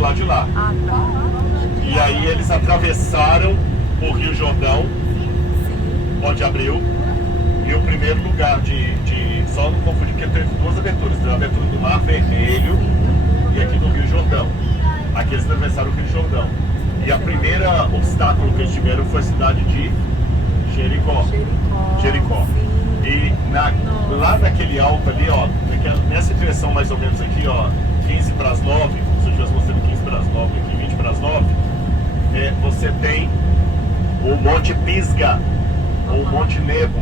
do lado de lá. E aí eles atravessaram o Rio Jordão, onde abriu. E o primeiro lugar só não confundir, porque teve duas aberturas, né? A abertura do Mar Vermelho e aqui do Rio Jordão. Aqui eles atravessaram o Rio Jordão. E a primeira obstáculo que eles tiveram foi a cidade de Jericó. E lá naquele alto ali, ó, nessa direção mais ou menos aqui, ó, 15 para as 9, se eu estivesse mostrando 15 para as 9 aqui, 20 para as 9, você tem o Monte Pisgah, ou Monte Nebo,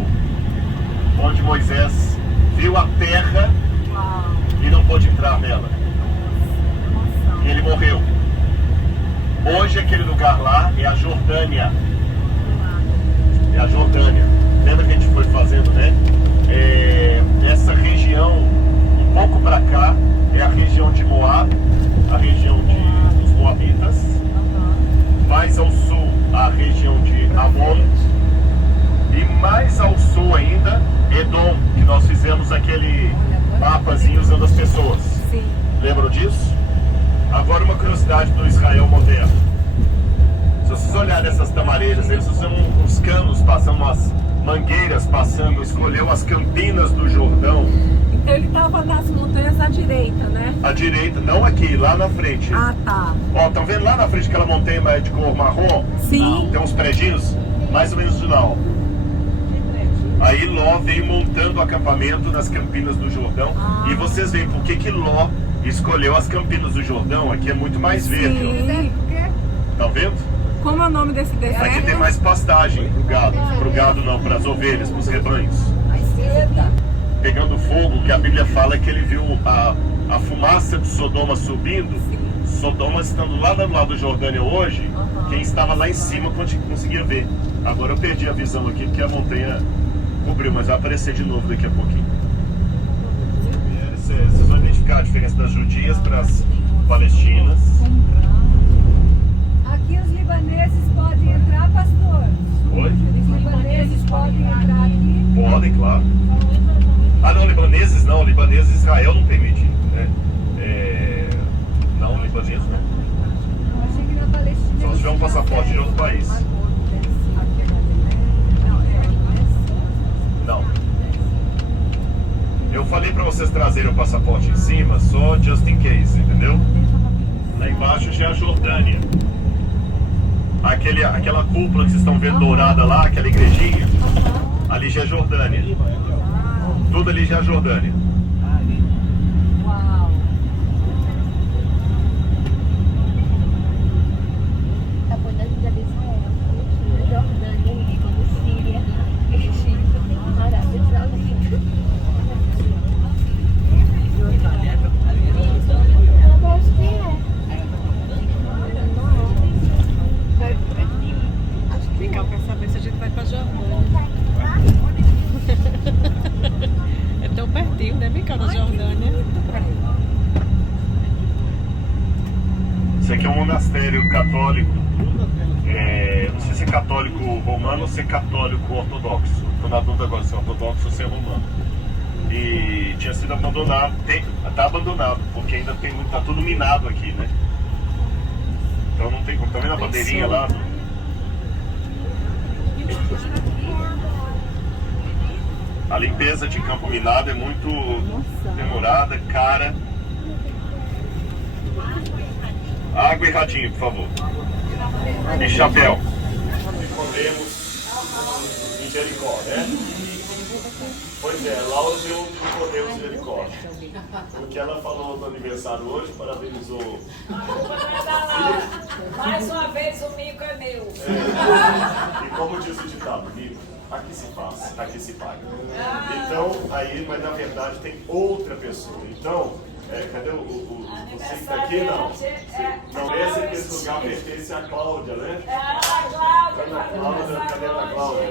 onde Moisés viu a terra e não pôde entrar nela. E ele morreu. Hoje aquele lugar lá é a Jordânia. É a Jordânia. Lembra que a gente foi fazendo, né? Essa região, um pouco para cá, é a região de Moab, a região dos Moabitas. Mais ao sul, a região de Amon. E mais ao sul ainda, Edom, que nós fizemos aquele mapazinho usando as pessoas. Sim. Lembram disso? Agora uma curiosidade do Israel moderno. Se vocês olharem essas tamareiras, eles usam uns canos, passam umas mangueiras, escolheu as campinas do Jordão. Então ele estava nas montanhas à direita, né? À direita, não aqui, lá na frente. Ah, tá. Ó, estão vendo lá na frente aquela montanha de cor marrom? Sim. Tem uns prédios, mais ou menos de lá, ó. Aí Ló veio montando o acampamento nas campinas do Jordão. E vocês veem por que Ló escolheu as campinas do Jordão. Aqui é muito mais verde. Sim. Ó. Tá vendo? Como é o nome desse deserto? Aqui tem mais pastagem pro gado. Pro gado não, para as ovelhas, para os rebanhos. Pegando fogo, que a Bíblia fala que ele viu a fumaça de Sodoma subindo. Sodoma estando lá do lado do Jordânia hoje, quem estava lá em cima conseguia ver. Agora eu perdi a visão aqui porque a montanha cobriu, mas vai aparecer de novo daqui a pouquinho. Vocês vão identificar a diferença das judias para as palestinas. Aqui os libaneses podem entrar, pastor? Oi? Os libaneses podem entrar aqui? Podem, claro. Ah não, libaneses não, libaneses Israel não permite, né? Não, libaneses não. Eu achei que na Palestina... Só se tiver um passaporte de outro país. Não. Eu falei pra vocês trazerem o passaporte em cima, só just in case, entendeu? Lá embaixo já é a Jordânia. Aquela cúpula que vocês estão vendo dourada lá, aquela igrejinha, ali já é Jordânia. Tudo ali já é Jordânia. Uau! Está botando de Israel, Jordânia, Líbano, Síria, Egito, Arábia Saudita. Eu acho que é. Mical quer saber se a gente vai pra Jordânia. É tão pertinho, né, Mical, da Jordânia? Isso aqui é um monastério católico. Não sei se é católico romano ou se é católico ortodoxo. Estou na dúvida agora se é ortodoxo ou se é romano. E tinha sido abandonado, está abandonado, porque ainda tem muito, tá tudo minado aqui, né? Então não tem como. Tá vendo a bandeirinha lá? A limpeza de campo minado é muito demorada, cara. Água e radinho, por favor. E chapéu. Nicodemos em Jericó, né? Pois é, lá os meus Nicodemos em Jericó. Porque ela falou do aniversário hoje, parabenizou. Mais uma vez o mico é meu. E como diz o ditado, mico, aqui se faz, aqui se paga. Então, aí, mas na verdade tem outra pessoa. Então, cadê você que está aqui? Não. Não, esse lugar pertence à Cláudia, né? A Cláudia. Ana Cláudia, cadê a Ana Cláudia?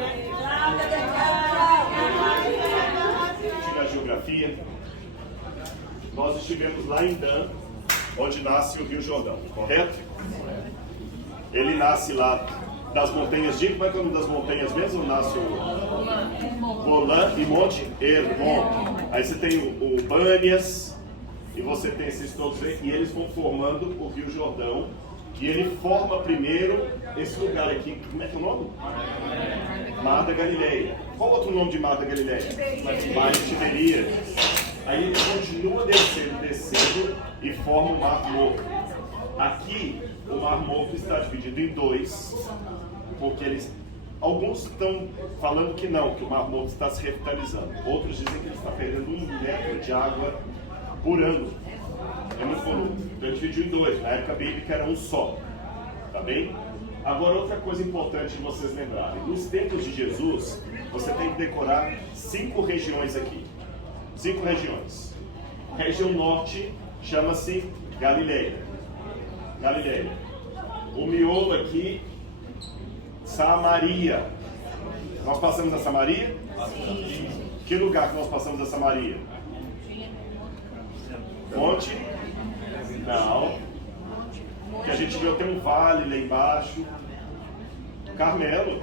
Tira a geografia. Nós estivemos lá em Dan, onde nasce o Rio Jordão, correto? Ele nasce lá das montanhas de... Como é que é o nome das montanhas mesmo? Nasce o Golã e Monte Hermon. Aí você tem o Bânias, e você tem esses todos aí, e eles vão formando o Rio Jordão, e ele forma primeiro esse lugar aqui, como é que é o nome? Mar da Galileia. Qual outro nome de Mar da Galileia? Mar de Tiberíades. Aí ele continua descendo e forma o Mar Morto. Aqui, o Mar Morto está dividido em dois, porque alguns estão falando que não, que o Mar Morto está se revitalizando. Outros dizem que ele está perdendo 1 metro de água por ano. É muito volume. Então ele dividiu em dois. Na época bíblica era um só. Tá bem? Agora, outra coisa importante de vocês lembrarem. Nos tempos de Jesus, você tem que decorar 5 regiões aqui. 5 regiões. A região norte chama-se Galileia. Galileia. O miolo aqui, Samaria. Nós passamos a Samaria? Sim. Que lugar que nós passamos a Samaria? Monte? Não. Que a gente viu tem um vale lá embaixo. Carmelo.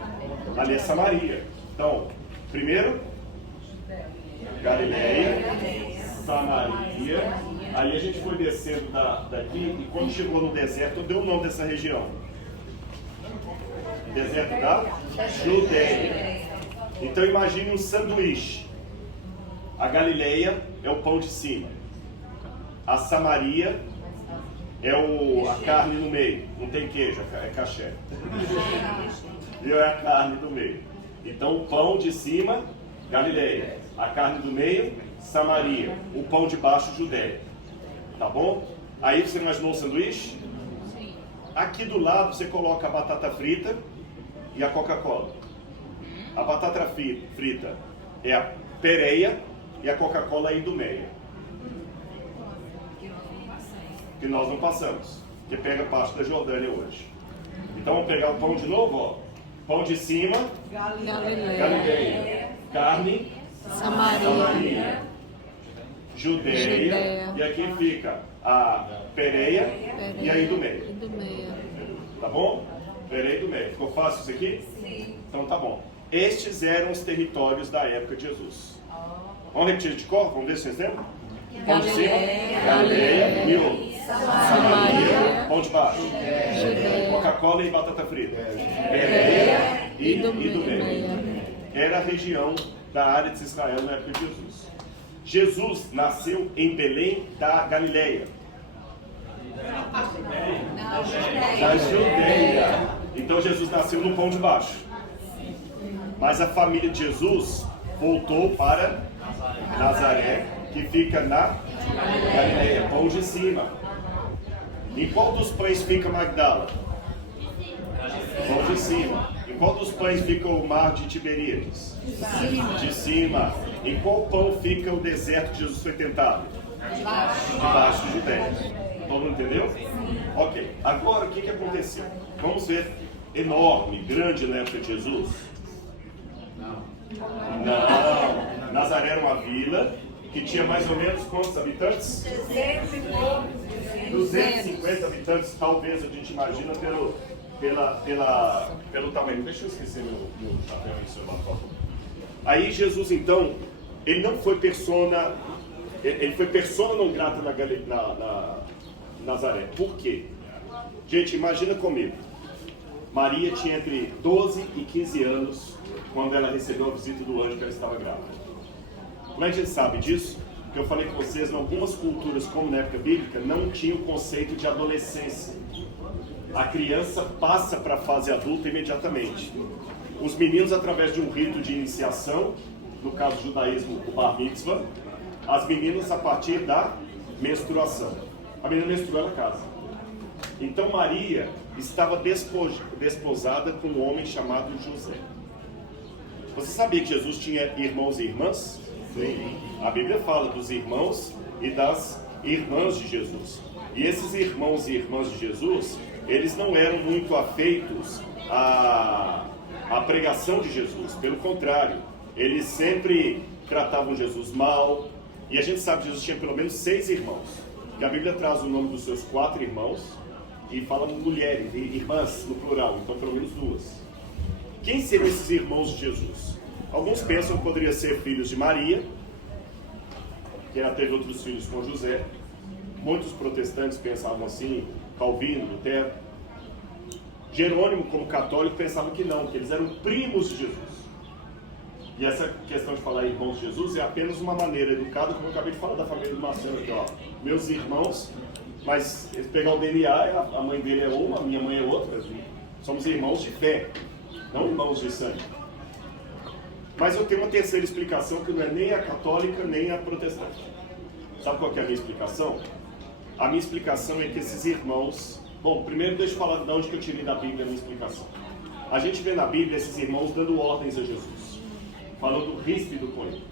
Ali é Samaria. Então, primeiro, Galileia, Samaria. Aí a gente foi descendo daqui e quando chegou no deserto, deu o nome dessa região. Deserto da Judeia. Então imagine um sanduíche. A Galileia é o pão de cima. A Samaria é a carne no meio. Não tem queijo, é caché. E é a carne do meio. Então o pão de cima, Galileia. A carne do meio, Samaria. O pão de baixo, Judeia. Tá bom? Aí você imaginou o sanduíche? Sim. Aqui do lado você coloca a batata frita e a Coca-Cola. A batata frita é a Pereia e a Coca-Cola aí do meio. Que nós não passamos, que pega parte da Jordânia hoje. Então vamos pegar o pão de novo, ó. Pão de cima, Galileia. Carne, Samaria. Judeia. E aqui fica a Pereia e aí do meio. Tá bom? Pereia e do meio. Ficou fácil isso aqui? Sim. Então tá bom. Estes eram os territórios da época de Jesus. Vamos repetir de cor? Vamos ver se vocês lembram? Pão de cima, Galileia, miolo. Samaria, pão de baixo, Coca-Cola e batata frita, Pereia e do meio. Era a região da área de Israel na época de Jesus. Jesus nasceu em Belém da Galileia. Da Judeia. Então Jesus nasceu no pão de baixo. Mas a família de Jesus voltou para Nazaré, que fica na Galileia, pão de cima. Em qual dos pães fica Magdala? Pão de cima. Em qual dos pães fica o mar de Tiberíades? De cima. Em qual pão fica o deserto que Jesus foi tentado? De baixo, Judeia. Todo mundo entendeu? Ok. Agora o que aconteceu? Vamos ver. Enorme, grande na época de Jesus? Não. Nazaré era uma vila que tinha mais ou menos quantos habitantes? 250 habitantes, talvez a gente imagina pelo tamanho. Deixa eu esquecer meu papel aí, senhor Marcos. Aí Jesus, então, ele não foi persona, ele foi persona não grata na Nazaré. Por quê? Gente, imagina comigo. Maria tinha entre 12 e 15 anos quando ela recebeu a visita do anjo que ela estava grávida. Como é que a gente sabe disso? Porque eu falei com vocês, em algumas culturas, como na época bíblica, não tinha o conceito de adolescência. A criança passa para a fase adulta imediatamente. Os meninos, através de um rito de iniciação, no caso do judaísmo, o bar mitzvah, as meninas a partir da menstruação. A menina menstrua, ela casa. Então Maria estava desposada com um homem chamado José. Você sabia que Jesus tinha irmãos e irmãs? Sim. A Bíblia fala dos irmãos e das irmãs de Jesus. E esses irmãos e irmãs de Jesus, eles não eram muito afeitos à pregação de Jesus. Pelo contrário, eles sempre tratavam Jesus mal. E a gente sabe que Jesus tinha pelo menos 6 irmãos. Que a Bíblia traz o nome dos seus 4 irmãos e fala mulheres, irmãs no plural, então pelo menos 2. Quem seriam esses irmãos de Jesus? Alguns pensam que poderiam ser filhos de Maria, que ela teve outros filhos com José. muitos protestantes pensavam assim, Calvino, Lutero. Jerônimo, como católico, pensava que não, que eles eram primos de Jesus. E essa questão de falar irmãos de Jesus é apenas uma maneira educada, como eu acabei de falar da família do Marcelo aqui, ó. Meus irmãos, mas se pegar o DNA, a mãe dele é uma, a minha mãe é outra. Somos irmãos de fé, não irmãos de sangue. Mas eu tenho uma terceira explicação que não é nem a católica, nem a protestante. Sabe qual que é a minha explicação? A minha explicação é que esses irmãos... Bom, primeiro deixa eu falar de onde que eu tirei da Bíblia a minha explicação. A gente vê na Bíblia esses irmãos dando ordens a Jesus, falando ríspido com ele.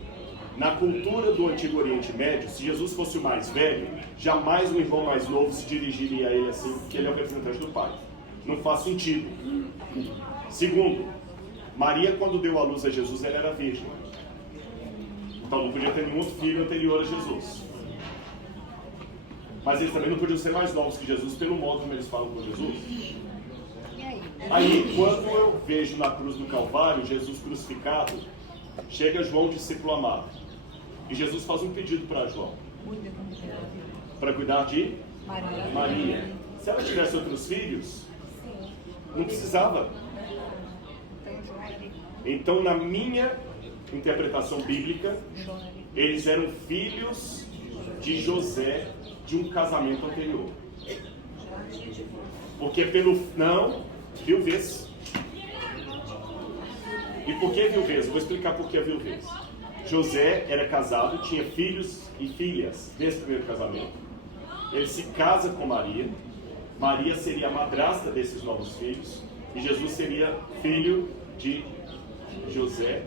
Na cultura do Antigo Oriente Médio, se Jesus fosse o mais velho, jamais um irmão mais novo se dirigiria a ele assim, porque ele é o representante do Pai. Não faz sentido. Segundo, Maria, quando deu à luz a Jesus, ela era virgem. Então não podia ter nenhum outro filho anterior a Jesus. Mas eles também não podiam ser mais novos que Jesus, pelo modo como eles falam com Jesus. Aí, quando eu vejo na cruz do Calvário, Jesus crucificado, chega João, discípulo amado. E Jesus faz um pedido para João. Para cuidar de Maria. Se ela tivesse outros filhos, não precisava. Então, na minha interpretação bíblica, eles eram filhos de José de um casamento anterior. Porque viuvez. E por que viuvez? Vou explicar por que a viuvez. José era casado, tinha filhos e filhas desse primeiro casamento. Ele se casa com Maria. Maria seria a madrasta desses novos filhos. E Jesus seria filho de José.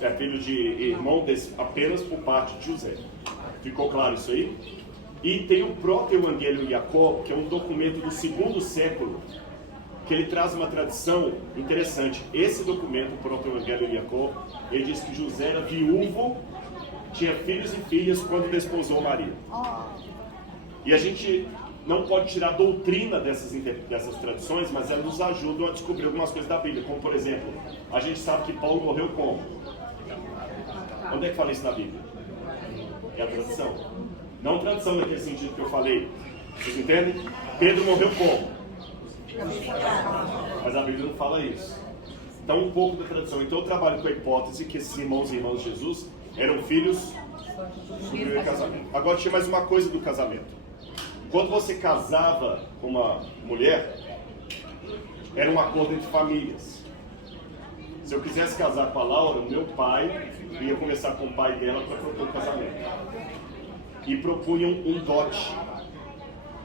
É filho de irmão apenas por parte de José. Ficou claro isso aí? E tem o Proto-Evangelho Jacó, que é um documento do 2º século, que ele traz uma tradição interessante. Esse documento, o Proto-Evangelho Jacó, ele diz que José era viúvo, tinha filhos e filhas quando desposou Maria. E a gente não pode tirar doutrina dessas tradições, mas elas nos ajudam a descobrir algumas coisas da Bíblia. Como, por exemplo, a gente sabe que Paulo morreu como? Onde é que fala isso na Bíblia? É a tradição. Não tradição naquele sentido que eu falei. Vocês entendem? Pedro morreu como? Mas a Bíblia não fala isso. Então, um pouco da tradição. Então, eu trabalho com a hipótese que esses irmãos e irmãs de Jesus eram filhos do primeiro casamento. Agora, tinha mais uma coisa do casamento. Quando você casava com uma mulher, era um acordo entre famílias. Se eu quisesse casar com a Laura, o meu pai ia conversar com o pai dela para propor o casamento. E propunham um dote.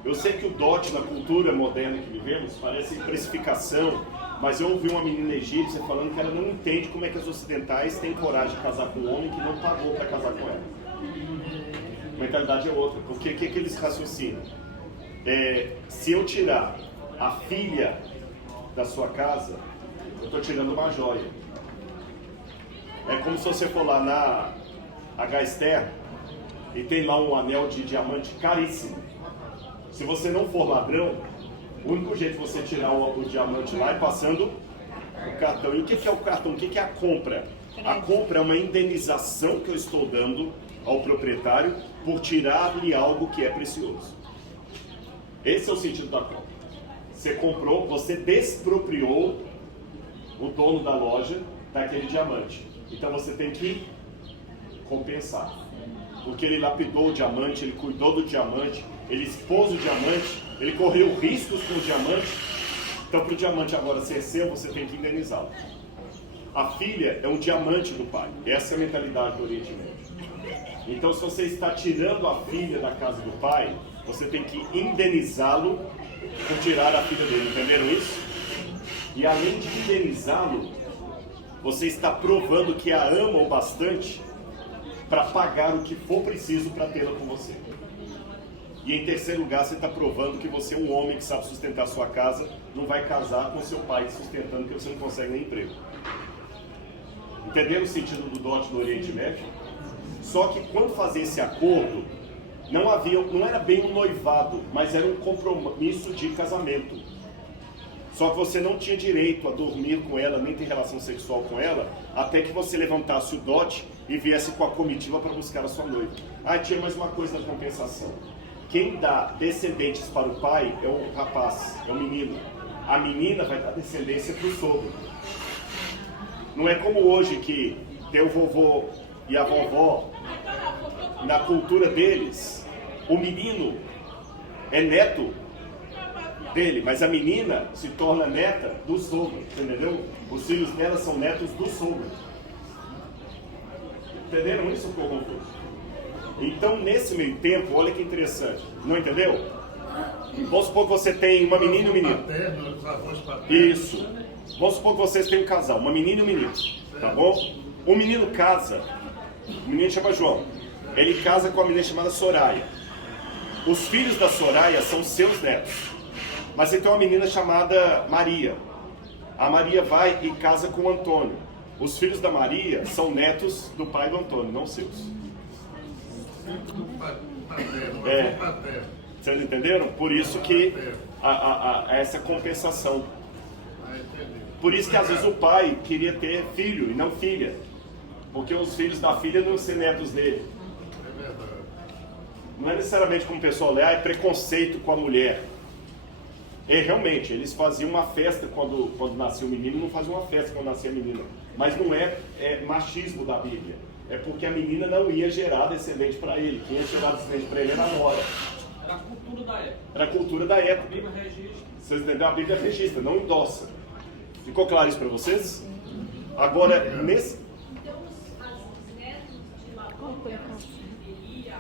Eu sei que o dote na cultura moderna que vivemos parece precificação, mas eu ouvi uma menina egípcia falando que ela não entende como é que as ocidentais têm coragem de casar com um homem que não pagou para casar com ela. A mentalidade é outra, porque o que eles raciocinam? Se eu tirar a filha da sua casa, eu estou tirando uma joia. É como se você for lá na H-Ster e tem lá um anel de diamante caríssimo. Se você não for ladrão, o único jeito de você tirar o diamante lá é passando o cartão. E o que é o cartão? O que é a compra? A compra é uma indenização que eu estou dando ao proprietário por tirar-lhe algo que é precioso. Esse é o sentido da compra. Você comprou, você despropriou o dono da loja daquele diamante. Então você tem que compensar. Porque ele lapidou o diamante, ele cuidou do diamante, ele expôs o diamante, ele correu riscos com o diamante. Então, para o diamante agora ser seu, você tem que indenizá-lo. A filha é um diamante do pai. Essa é a mentalidade do Oriente Médio. Então, se você está tirando a filha da casa do pai, você tem que indenizá-lo por tirar a filha dele. Entenderam isso? E além de indenizá-lo, você está provando que a ama o bastante para pagar o que for preciso para tê-la com você. E em terceiro lugar, você está provando que você é um homem que sabe sustentar sua casa, não vai casar com seu pai sustentando porque você não consegue nem emprego. Entenderam o sentido do dote no Oriente Médio? Só que quando fazia esse acordo, não era bem um noivado, mas era um compromisso de casamento. Só que você não tinha direito a dormir com ela, nem ter relação sexual com ela, até que você levantasse o dote e viesse com a comitiva para buscar a sua noiva. Ah, tinha mais uma coisa da compensação. Quem dá descendentes para o pai é o rapaz, é o menino. A menina vai dar descendência para o sogro. Não é como hoje que tem o vovô e a vovó, na cultura deles, o menino é neto dele, mas a menina se torna neta do sogro, entendeu? Os filhos dela são netos do sogro. Entenderam isso, ficou confuso? Então, nesse meio tempo, olha que interessante, não entendeu? Vamos supor que você tem uma menina e um menino. Isso. Vamos supor que vocês têm um casal, uma menina e um menino, tá bom? O menino casa, o menino chama João, ele casa com a menina chamada Soraya. Os filhos da Soraya são seus netos. Mas você tem uma menina chamada Maria. A Maria vai e casa com o Antônio. Os filhos da Maria são netos do pai do Antônio, não seus. Vocês entenderam? Por isso que essa compensação. Por isso que às vezes o pai queria ter filho e não filha. Porque os filhos da filha não são netos dele. Não é necessariamente como o pessoal lê, é preconceito com a mulher. Realmente, eles faziam uma festa quando nascia o menino, não faziam uma festa quando nascia a menina. Mas não é machismo da Bíblia. É porque a menina não ia gerar descendente para ele. Quem ia gerar descendente para ele era a nora. Era a cultura da época. Era a cultura da época. A Bíblia registra. Vocês entenderam? A Bíblia registra, não endossa. Ficou claro isso para vocês? Agora, nesse... Então, os netos de Labão, Lia,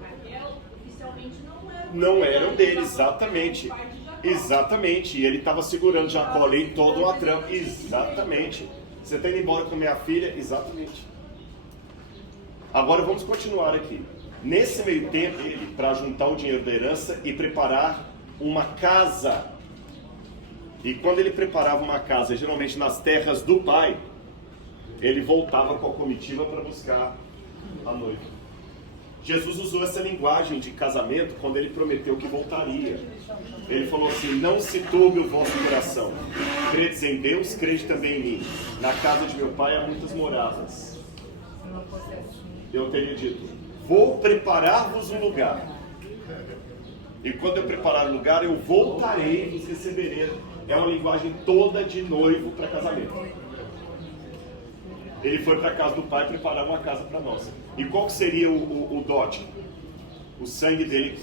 Raquel, oficialmente não eram dele, exatamente. Exatamente. E ele estava segurando Jacó ali em toda uma trama. Exatamente. Você está indo embora com minha filha? Exatamente. Agora vamos continuar aqui. Nesse meio tempo, ele, para juntar o dinheiro da herança e preparar uma casa. E quando ele preparava uma casa, geralmente nas terras do pai, ele voltava com a comitiva para buscar a noiva. Jesus usou essa linguagem de casamento quando ele prometeu que voltaria. Ele falou assim: não se turbe o vosso coração. Credes em Deus, crede também em mim. Na casa de meu pai há muitas moradas. Eu teria dito: vou preparar-vos um lugar. E quando eu preparar o lugar, eu voltarei e vos receberei. É uma linguagem toda de noivo para casamento. Ele foi para a casa do pai preparar uma casa para nós. E qual que seria o dote? O sangue dele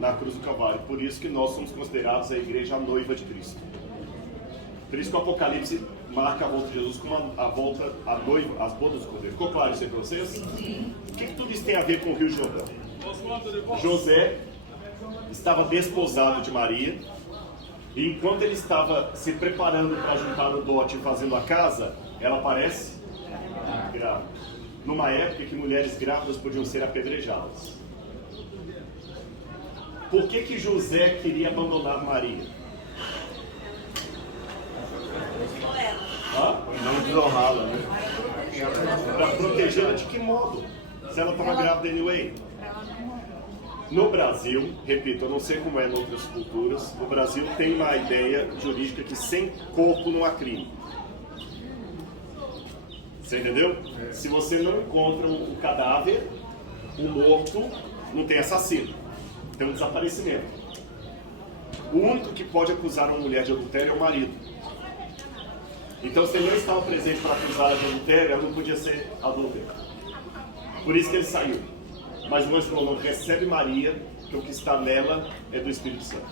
na cruz do Calvário. Por isso que nós somos considerados a igreja noiva de Cristo. Por isso que o Apocalipse marca a volta de Jesus como a noiva, as bodas do Cordeiro. Ficou claro isso aí para vocês? O que tudo isso tem a ver com o Rio Jordão? José estava desposado de Maria. E enquanto ele estava se preparando para juntar o dote e fazendo a casa, ela aparece grávida. Numa época que mulheres grávidas podiam ser apedrejadas. Por que José queria abandonar Maria? Não desonrá-la, né? Para protegê-la de que modo? Se ela estava grávida anyway. No Brasil, repito, eu não sei como é em outras culturas, no Brasil tem uma ideia jurídica que sem corpo não há crime. Você entendeu? Se você não encontra o cadáver, o morto, não tem assassino. Tem um desaparecimento. O único que pode acusar uma mulher de adultério é o marido. Então, se ele não estava presente para acusá-la de adultério, ela não podia ser adúltera. Por isso que ele saiu. Mas o anjo falou: não, recebe Maria, que o que está nela é do Espírito Santo.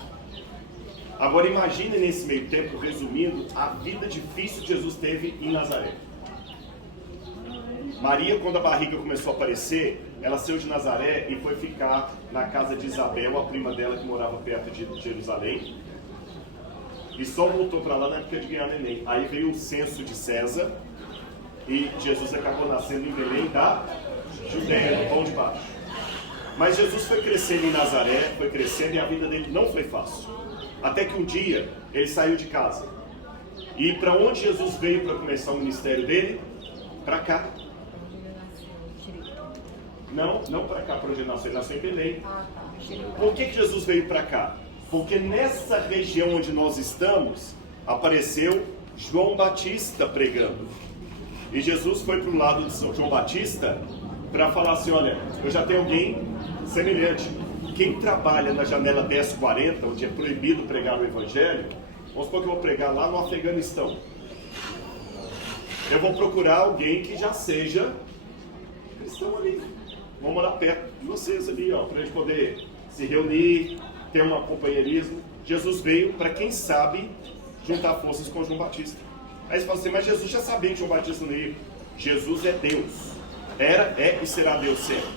Agora imagine nesse meio tempo, resumindo, a vida difícil que Jesus teve em Nazaré. Maria, quando a barriga começou a aparecer, ela saiu de Nazaré e foi ficar na casa de Isabel, a prima dela que morava perto de Jerusalém. E só voltou para lá na época de ganhar neném. Aí veio o censo de César e Jesus acabou nascendo em Belém da Judéia, no pão de baixo. Mas Jesus foi crescendo em Nazaré, foi crescendo, e a vida dele não foi fácil. Até que um dia ele saiu de casa. E para onde Jesus veio para começar o ministério dele? Para cá. Não para cá, para onde ele nasceu em Belém. Por que Jesus veio para cá? Porque nessa região onde nós estamos, apareceu João Batista pregando. E Jesus foi para o lado de São João Batista para falar assim, olha, eu já tenho alguém semelhante. Quem trabalha na janela 1040, onde é proibido pregar o Evangelho, vamos supor que eu vou pregar lá no Afeganistão. Eu vou procurar alguém que já seja cristão ali. Vamos morar perto de vocês ali, ó, para a gente poder se reunir, ter um companheirismo. Jesus veio para, quem sabe, juntar forças com João Batista. Aí você fala assim, mas Jesus já sabia que João Batista não ia. Jesus é Deus. Era, é e será Deus sempre.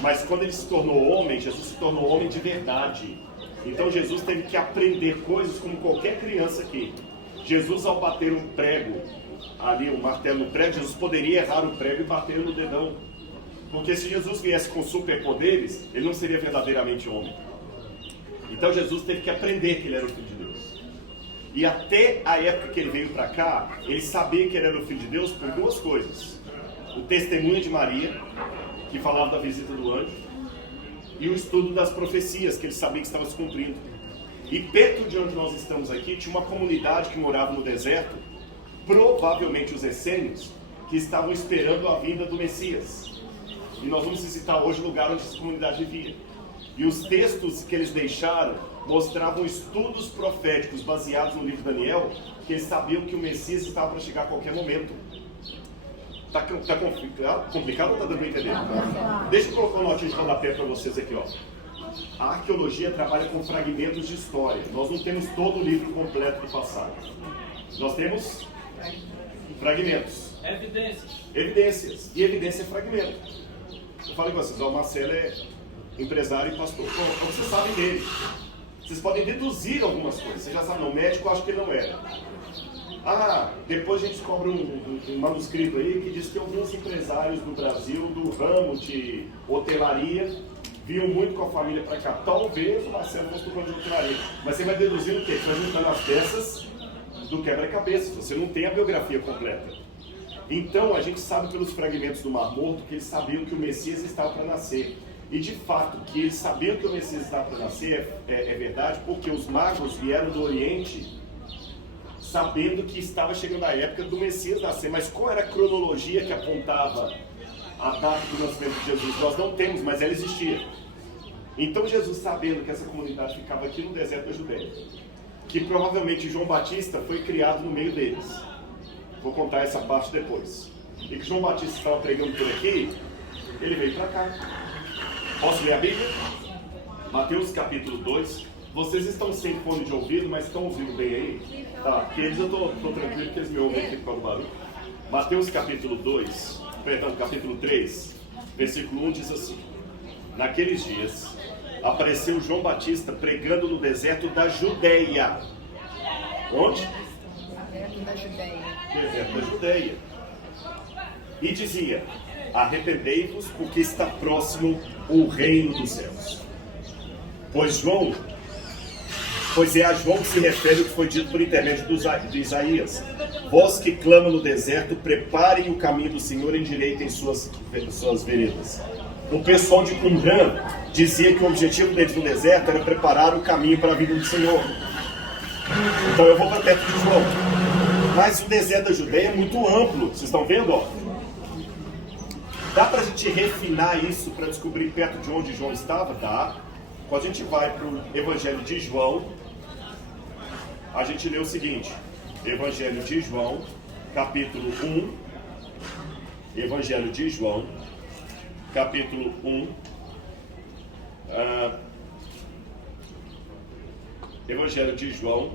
Mas quando ele se tornou homem, Jesus se tornou homem de verdade. Então Jesus teve que aprender coisas como qualquer criança aqui. Jesus, ao bater um prego, ali um martelo no prego, Jesus poderia errar o prego e bater no dedão. Porque se Jesus viesse com superpoderes, ele não seria verdadeiramente homem. Então Jesus teve que aprender que ele era o Filho de Deus. E até a época que ele veio para cá, ele sabia que ele era o Filho de Deus por duas coisas. O testemunho de Maria, que falava da visita do anjo, e o estudo das profecias, que ele sabia que estava se cumprindo. E perto de onde nós estamos aqui, tinha uma comunidade que morava no deserto, provavelmente os essênios, que estavam esperando a vinda do Messias. E nós vamos visitar hoje o lugar onde essa comunidade vivia. E os textos que eles deixaram mostravam estudos proféticos baseados no livro de Daniel, que eles sabiam que o Messias estava para chegar a qualquer momento. Está complicado ou está dando para entender? Deixa eu colocar uma notinha de rodapé para vocês aqui, ó. A arqueologia trabalha com fragmentos de história. Nós não temos todo o livro completo do passado. Nós temos fragmentos. Evidências. E evidência é fragmento. Eu falei com vocês, o Marcelo é empresário e pastor. Então, vocês sabem dele. Vocês podem deduzir algumas coisas. Você já sabe, não, o médico eu acho que ele não era. Depois a gente descobre um manuscrito aí que diz que alguns empresários do Brasil, do ramo de hotelaria, vinham muito com a família para cá. Talvez o Marcelo fosse do ramo de hotelaria. Mas você vai deduzir o quê? Você vai juntando as peças do quebra-cabeça. Você não tem a biografia completa. Então a gente sabe pelos fragmentos do Mar Morto que eles sabiam que o Messias estava para nascer. E de fato, que eles sabiam que o Messias estava para nascer é verdade, porque os magos vieram do Oriente sabendo que estava chegando a época do Messias nascer. Mas qual era a cronologia que apontava a data do nascimento de Jesus? Nós não temos, mas ela existia. Então Jesus, sabendo que essa comunidade ficava aqui no deserto da Judéia, que provavelmente João Batista foi criado no meio deles. Vou contar essa parte depois. E que João Batista estava pregando por aqui, ele veio para cá. Posso ler a Bíblia? Mateus capítulo 2. Vocês estão sem fone de ouvido, mas estão ouvindo bem aí? Tá, que eles eu estou tranquilo que eles me ouvem aqui por causa do barulho. Mateus capítulo 3, versículo 1 diz assim: Naqueles dias, apareceu João Batista pregando no deserto da Judéia. Onde? Deserto da Judéia. E dizia: arrependei-vos, porque está próximo o reino dos céus. Pois é a João que se refere o que foi dito por intermédio de Isaías: vós que clamam no deserto, preparem o caminho do Senhor, endireitem suas veredas. O pessoal de Qumran dizia que o objetivo deles no deserto era preparar o caminho para a vinda do Senhor. Então eu vou para perto de João. Mas o deserto da Judéia é muito amplo. Vocês estão vendo? Ó? Dá para a gente refinar isso para descobrir perto de onde João estava? Dá. Quando a gente vai para o Evangelho de João, a gente lê o seguinte: Evangelho de João, capítulo 1. Evangelho de João, capítulo 1. Evangelho de João,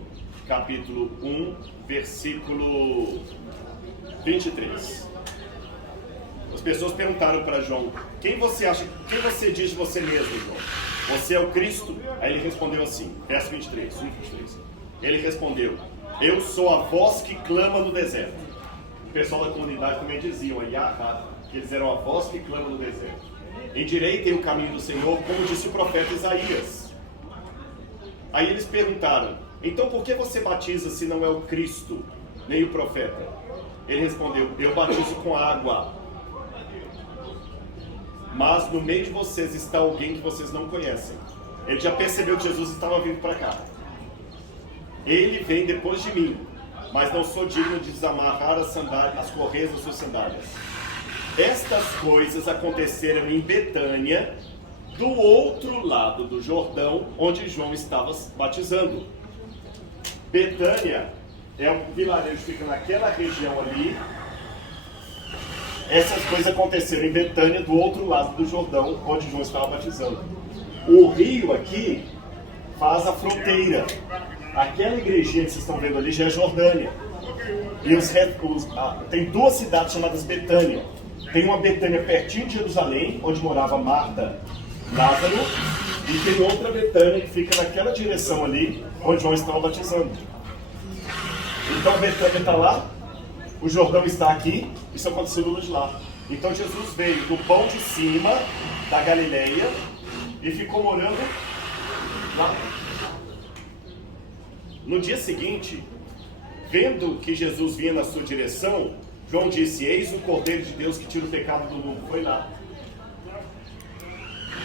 capítulo 1, versículo 23. As pessoas perguntaram para João: quem você diz de você mesmo, João? Você é o Cristo? Aí ele respondeu assim, verso 23, 23. Ele respondeu: eu sou a voz que clama no deserto. O pessoal da comunidade também diziam, que eles eram a voz que clama no deserto. Endireitem o caminho do Senhor, como disse o profeta Isaías. Aí eles perguntaram: então por que você batiza se não é o Cristo, nem o profeta? Ele respondeu: eu batizo com água, mas no meio de vocês está alguém que vocês não conhecem. Ele já percebeu que Jesus estava vindo para cá. Ele vem depois de mim, mas não sou digno de desamarrar as correias das suas sandálias. Estas coisas aconteceram em Betânia, do outro lado do Jordão, onde João estava batizando. Betânia é um vilarejo que fica naquela região ali. Essas coisas aconteceram em Betânia, do outro lado do Jordão, onde João estava batizando. O rio aqui faz a fronteira. Aquela igrejinha que vocês estão vendo ali já é Jordânia. E tem duas cidades chamadas Betânia. Tem uma Betânia pertinho de Jerusalém, onde morava Marta, Lázaro, e tem outra Betânia que fica naquela direção ali, onde João estava batizando. Então Betânia está lá, o Jordão está aqui, isso aconteceu do lado de lá. Então Jesus veio do pão de cima da Galileia e ficou morando lá. No dia seguinte, vendo que Jesus vinha na sua direção, João disse: eis o Cordeiro de Deus que tira o pecado do mundo. Foi lá.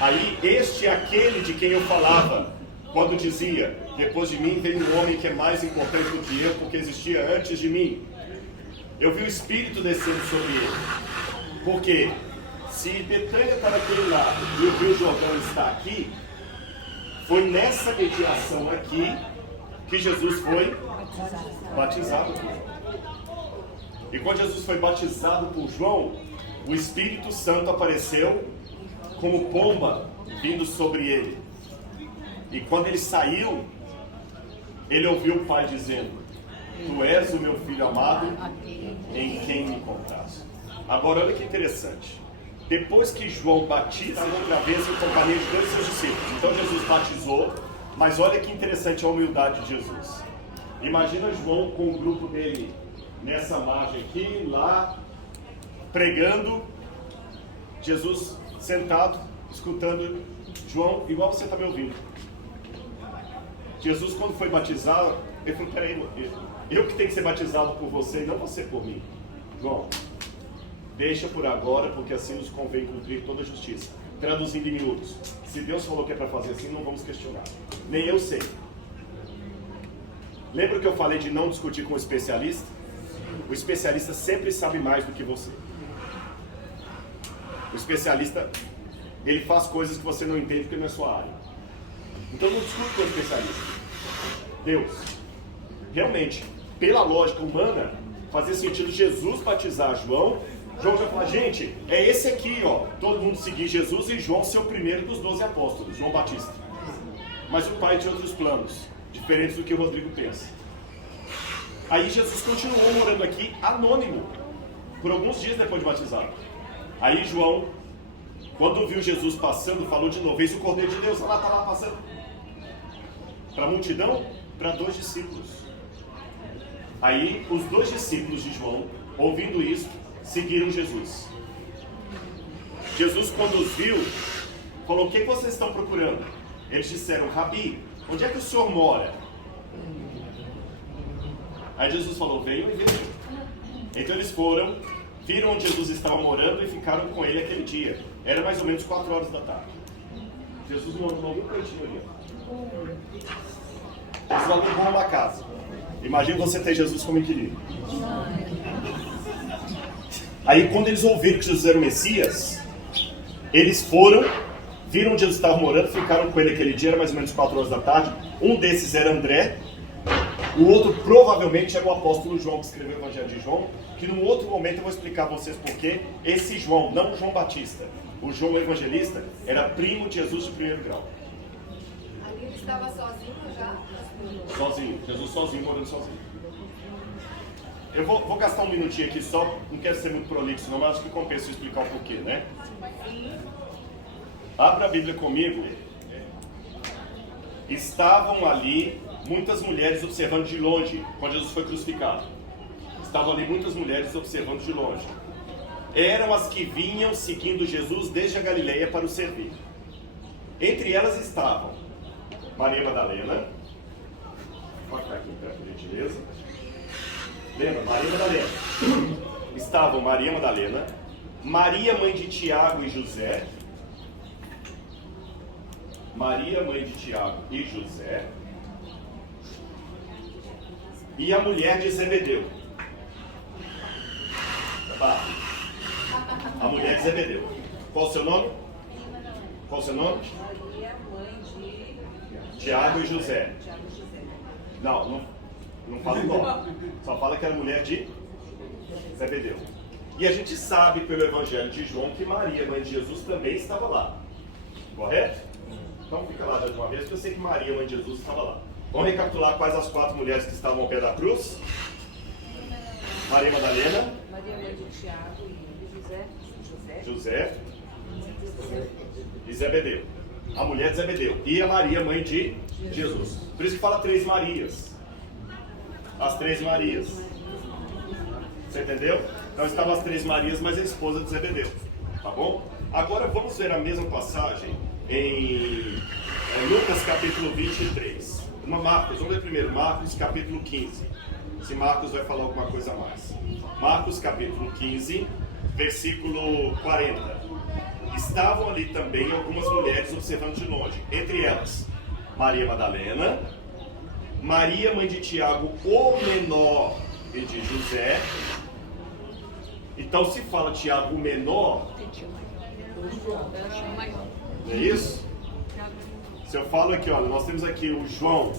Aí, este é aquele de quem eu falava, quando dizia: depois de mim vem um homem que é mais importante do que eu, porque existia antes de mim. Eu vi o Espírito descendo sobre ele. Porque se Betânia está naquele lado e o Rio Jordão está aqui, foi nessa mediação aqui que Jesus foi batizado. E quando Jesus foi batizado por João, o Espírito Santo apareceu como pomba vindo sobre ele. E quando ele saiu, ele ouviu o Pai dizendo: tu és o meu filho amado, em quem me compraste. Agora olha que interessante. Depois que João batiza outra vez em companhia de dois seus discípulos. Então Jesus batizou, mas olha que interessante a humildade de Jesus. Imagina João com o grupo dele nessa margem aqui, lá, pregando, Jesus sentado, escutando João, igual você está me ouvindo. Jesus, quando foi batizado, ele falou: peraí, eu que tenho que ser batizado por você e não você por mim. João, deixa por agora, porque assim nos convém cumprir toda a justiça. Traduzindo em miúdos, se Deus falou que é para fazer assim, não vamos questionar. Nem eu sei. Lembra que eu falei de não discutir com o especialista? O especialista sempre sabe mais do que você. O especialista, ele faz coisas que você não entende porque não é sua área. Então não discute com o especialista. Deus. Realmente, pela lógica humana, fazia sentido Jesus batizar João. João já fala: gente, é esse aqui, ó. Todo mundo seguir Jesus e João ser o primeiro dos 12 apóstolos, João Batista. Mas o pai tinha outros planos, diferentes do que o Rodrigo pensa. Aí Jesus continuou morando aqui anônimo, por alguns dias depois de batizado. Aí João, quando viu Jesus passando, falou de novo: eis o Cordeiro de Deus, está lá passando. Para a multidão, para 2 discípulos. Aí os 2 discípulos de João, ouvindo isso, seguiram Jesus. Jesus, quando os viu, falou: o que vocês estão procurando? Eles disseram: Rabi, onde é que o senhor mora? Aí Jesus falou: venham e vejam. Então eles foram, viram onde Jesus estava morando e ficaram com ele aquele dia. Era mais ou menos 4 horas da tarde. Jesus não viu cantinho ali. Jesus alugou uma casa. Imagina você ter Jesus como inquilino. Aí quando eles ouviram que Jesus era o Messias, eles foram, viram onde Jesus estava morando, ficaram com ele aquele dia, era mais ou menos 4 horas da tarde. Um desses era André, o outro provavelmente era o apóstolo João, que escreveu o Evangelho de João, que num outro momento eu vou explicar a vocês porquê. Esse João, não o João Batista, o João Evangelista, era primo de Jesus de primeiro grau. Ali ele estava sozinho já? Sozinho, Jesus sozinho, morando sozinho. Eu vou gastar um minutinho aqui só, não quero ser muito prolixo não, mas acho que compensa eu explicar o porquê, né? Abra a Bíblia comigo. Estavam ali muitas mulheres observando de longe, quando Jesus foi crucificado. Estavam ali muitas mulheres observando de longe. Eram as que vinham seguindo Jesus desde a Galileia para o servir. Entre elas estavam Maria Madalena. Pode ficar aqui, por gentileza. Lembra? Maria Madalena. Estavam Maria Madalena, Maria, mãe de Tiago e José. Maria, mãe de Tiago e José. e a mulher de Zebedeu. Tá. A mulher de Zebedeu. Qual o seu nome? Qual o seu nome? Maria, mãe de Tiago e José. Tiago e José. Não fala o nome. Só fala que era mulher de Zebedeu. E a gente sabe pelo Evangelho de João que Maria, mãe de Jesus, também estava lá. Correto? Então fica lá de uma vez, porque eu sei que Maria, mãe de Jesus, estava lá. Vamos recapitular quais as 4 mulheres que estavam ao pé da cruz. Maria Madalena. Maria, mãe de Tiago e José. E Zebedeu. A mulher de Zebedeu. E a Maria, mãe de Jesus. Por isso que fala 3 Marias. As 3 Marias. Você entendeu? Então estavam as 3 Marias, mas a esposa de Zebedeu. Tá bom? Agora vamos ver a mesma passagem em Lucas capítulo 23. Marcos, vamos ver primeiro. Marcos capítulo 15. Se Marcos vai falar alguma coisa a mais. Marcos capítulo 15, versículo 40. Estavam ali também algumas mulheres observando de longe. Entre elas, Maria Madalena, Maria, mãe de Tiago, o menor, e de José. Então, se fala Tiago, o menor, não é isso? Se eu falo aqui, olha, nós temos aqui o João.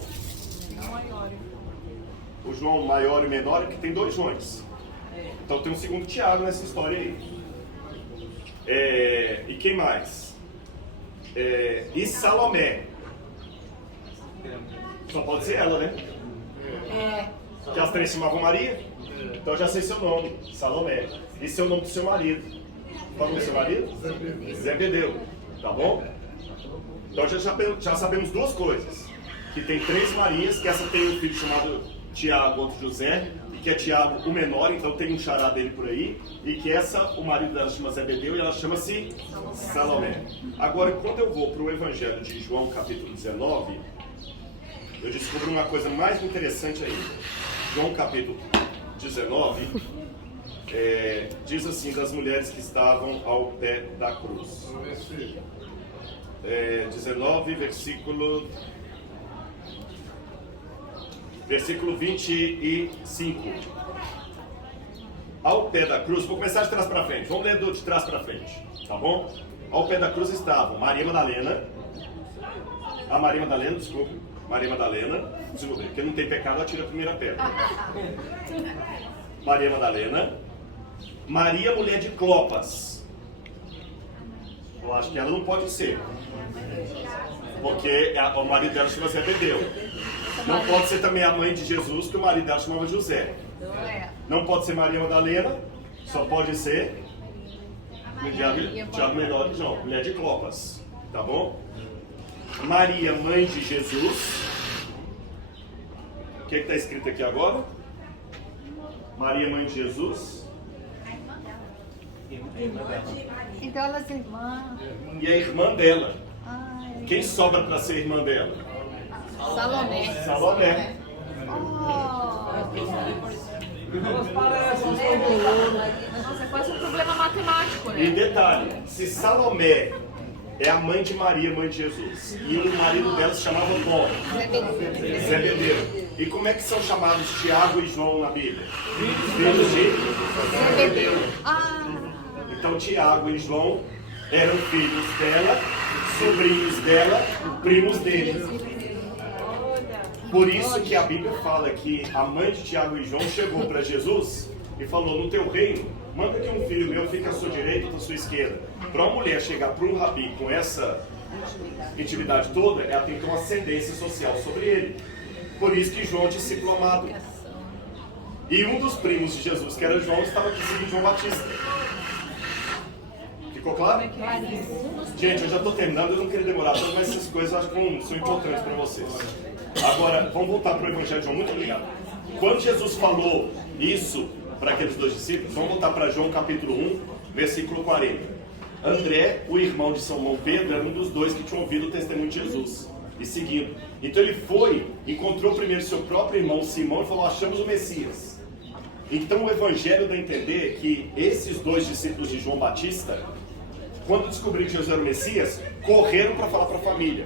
O João maior e menor, que tem 2 Joões. Então tem um segundo Tiago nessa história aí. E quem mais? E Salomé. Só pode ser ela, né? Que as 3 chamavam Maria. Então eu já sei seu nome, Salomé. E seu nome do seu marido. Qual é o seu marido? Zebedeu. Tá bom? Então já sabemos 2 coisas. Que tem 3 Marias, que essa tem um filho chamado Tiago, outro José, e que é Tiago o menor, então tem um xará dele por aí, e que o marido dela chama Zebedeu e ela chama-se Salomé. Agora, quando eu vou para o Evangelho de João, capítulo 19, eu descubro uma coisa mais interessante ainda. João, capítulo 19, diz assim, das mulheres que estavam ao pé da cruz. 19, versículo 25. Ao pé da cruz, vou começar de trás para frente, vamos ler de trás para frente, tá bom? Ao pé da cruz estavam Maria Madalena, desculpa, porque não tem pecado, atira a primeira pedra. Maria Madalena, Maria, mulher de Clopas. Eu acho que ela não pode ser, porque o marido dela chama Zebedeu. Não pode ser também a mãe de Jesus, que o marido dela chamava José. Não pode ser Maria Madalena, só pode ser Tiago menor de João, mulher de Clopas. Tá bom? Maria, mãe de Jesus. O que está escrito aqui agora? Maria, mãe de Jesus. Então elas são irmãs. E a irmã dela. Quem sobra para ser irmã dela? Salomé. Nossa, é quase um problema matemático, né? E detalhe, se Salomé é a mãe de Maria, mãe de Jesus, e o marido dela se chamava como? Zebedeu. E como é que são chamados Tiago e João na Bíblia? Filhos de Zebedeu. Então Tiago e João eram filhos dela, sobrinhos dela, primos dele. Por isso que a Bíblia fala que a mãe de Tiago e João chegou para Jesus e falou: no teu reino, manda que um filho meu fique à sua direita ou à sua esquerda. Para uma mulher chegar para um rabi com essa intimidade toda, ela tem que ter uma ascendência social sobre ele. Por isso que João é discípulo amado. E um dos primos de Jesus, que era João, estava aqui seguindo João Batista. Ficou claro? Gente, eu já estou terminando, eu não queria demorar tanto, mas essas coisas eu acho que são importantes para vocês. Agora, vamos voltar para o Evangelho de João. Muito obrigado. Quando Jesus falou isso para aqueles 2 discípulos, vamos voltar para João capítulo 1, versículo 40. André, o irmão de Simão Pedro, era um dos 2 que tinham ouvido o testemunho de Jesus e seguindo. Então ele foi, encontrou primeiro seu próprio irmão Simão e falou: achamos o Messias. Então o Evangelho dá a entender que esses 2 discípulos de João Batista, quando descobriram que Jesus era o Messias, correram para falar para a família.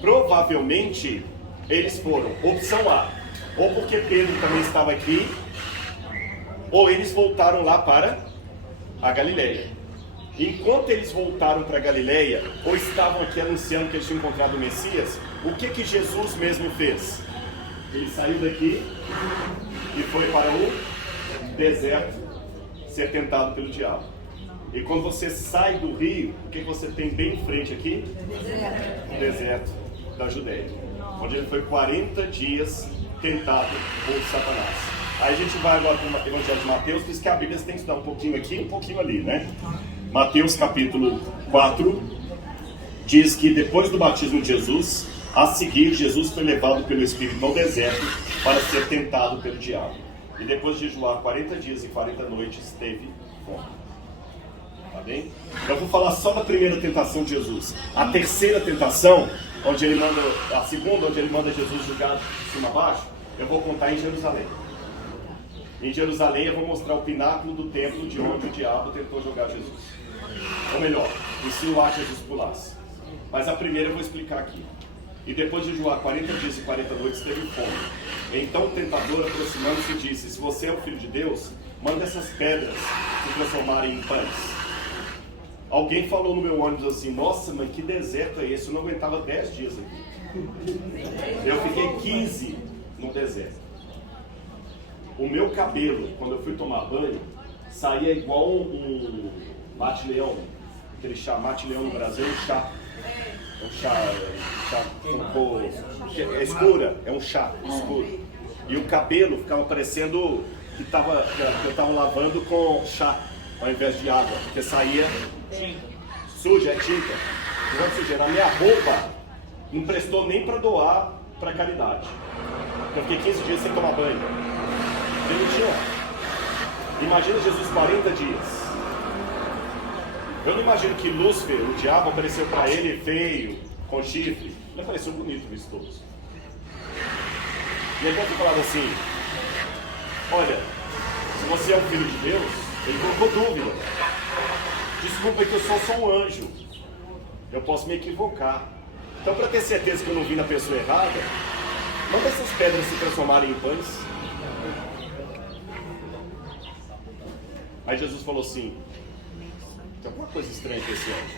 Provavelmente eles foram, opção A, ou porque Pedro também estava aqui, ou eles voltaram lá para a Galileia. Enquanto eles voltaram para a Galileia, ou estavam aqui anunciando que eles tinham encontrado o Messias, o que Jesus mesmo fez? Ele saiu daqui e foi para o deserto ser tentado pelo diabo. E quando você sai do rio, o que você tem bem em frente aqui? O deserto da Judéia, onde ele foi 40 dias tentado por Satanás. Aí a gente vai agora para o Evangelho de Mateus, diz que a Bíblia tem que estudar um pouquinho aqui e um pouquinho ali, né? Mateus capítulo 4 diz que depois do batismo de Jesus, a seguir Jesus foi levado pelo Espírito ao deserto para ser tentado pelo diabo. E depois de jejuar 40 dias e 40 noites, teve fome. Tá bem? Eu vou falar só da primeira tentação de Jesus. A terceira tentação, onde ele manda, a segunda, onde ele manda Jesus julgar de cima a baixo, eu vou contar em Jerusalém. Em Jerusalém eu vou mostrar o pináculo do templo de onde o diabo tentou jogar Jesus. Ou melhor, insinuar que Jesus pulasse. Mas a primeira eu vou explicar aqui. E depois de jejuar 40 dias e 40 noites, teve fome. Então o tentador, aproximando-se, disse: se você é o Filho de Deus, manda essas pedras se transformarem em pães. Alguém falou no meu ônibus assim: nossa, mas que deserto é esse? Eu não aguentava 10 dias aqui. Eu fiquei 15 no deserto. O meu cabelo, quando eu fui tomar banho, saía igual um mate-leão. Aquele chá, mate-leão no Brasil é um chá. É um chá com cor é escura, é um chá escuro. E o cabelo ficava parecendo que eu estava lavando com chá ao invés de água, porque saía suja, é tinta. Não é sujeira. A minha roupa não prestou nem para doar para caridade. Eu fiquei 15 dias sem tomar banho. Imagina Jesus 40 dias. Eu não imagino que Lúcifer, o diabo, apareceu para ele feio, com chifre. Ele apareceu bonito, vistoso. E aí quando ele falava assim: olha, se você é o Filho de Deus, ele colocou dúvida. Desculpa que eu sou só um anjo. Eu posso me equivocar. Então, para ter certeza que eu não vi na pessoa errada, manda essas pedras se transformarem em pães. Aí Jesus falou assim: tem alguma coisa estranha com esse anjo.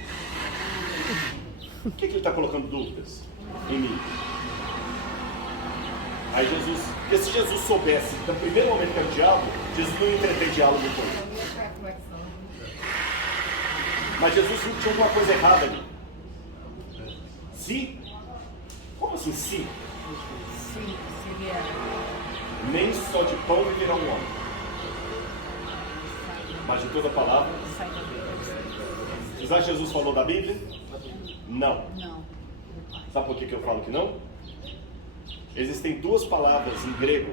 Por que ele está colocando dúvidas em mim? Aí Jesus, porque se Jesus soubesse, no primeiro momento que era o diabo, Jesus não ia entreter diálogo com ele. Mas Jesus viu que tinha alguma coisa errada ali. Se? Como assim se? Sim, seria. Nem só de pão viverá um homem, mas de toda palavra. Vocês acham que Jesus falou da Bíblia? Não. Não. Sabe por que eu falo que não? Existem duas palavras em grego,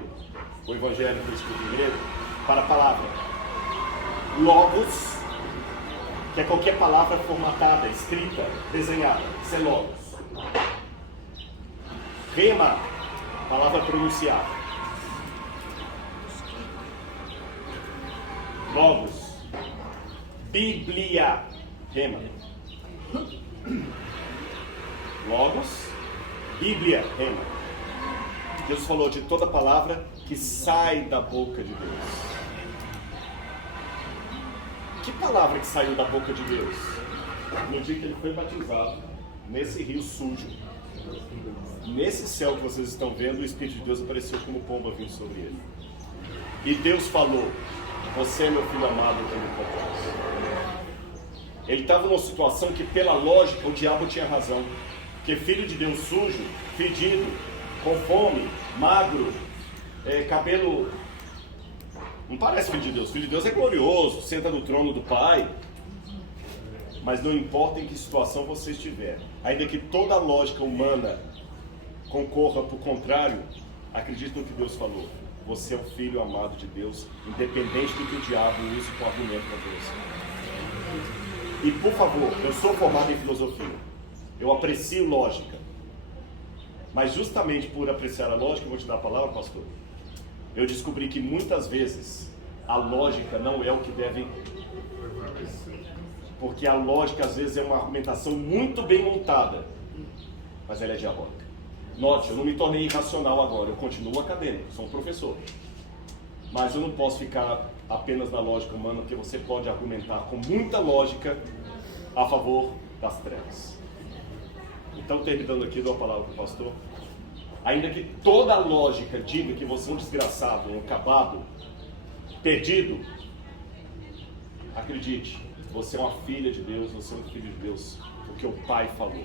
o Evangelho foi escrito em grego, para a palavra. Logos, que é qualquer palavra formatada, escrita, desenhada. Isso é logos. Rema, palavra pronunciada. Logos. Bíblia, rema. Logos, Bíblia, rema. Jesus falou de toda palavra que sai da boca de Deus. Que palavra que saiu da boca de Deus? No dia que ele foi batizado, nesse rio sujo, nesse céu que vocês estão vendo, o Espírito de Deus apareceu como pomba vindo sobre ele. E Deus falou: você é meu filho amado, que eu me comprazo. Ele estava numa situação que, pela lógica, o diabo tinha razão. Porque filho de Deus sujo, fedido, com fome, magro, cabelo... Não parece filho de Deus. Filho de Deus é glorioso, senta no trono do Pai. Mas não importa em que situação você estiver, ainda que toda a lógica humana concorra para o contrário, acredite no que Deus falou. Você é o filho amado de Deus, independente do que o diabo use como argumento contra você. E por favor, eu sou formado em filosofia, eu aprecio lógica, mas justamente por apreciar a lógica, eu vou te dar a palavra, pastor, eu descobri que muitas vezes a lógica não é o que deve, porque a lógica às vezes é uma argumentação muito bem montada, mas ela é diabólica. Note, eu não me tornei irracional agora, eu continuo acadêmico, sou um professor. Mas eu não posso ficar apenas na lógica humana, porque você pode argumentar com muita lógica a favor das trevas. Então, terminando aqui, dou a palavra para o pastor. Ainda que toda a lógica diga que você é um desgraçado, um acabado, perdido, acredite, você é uma filha de Deus, você é um filho de Deus, porque o Pai falou.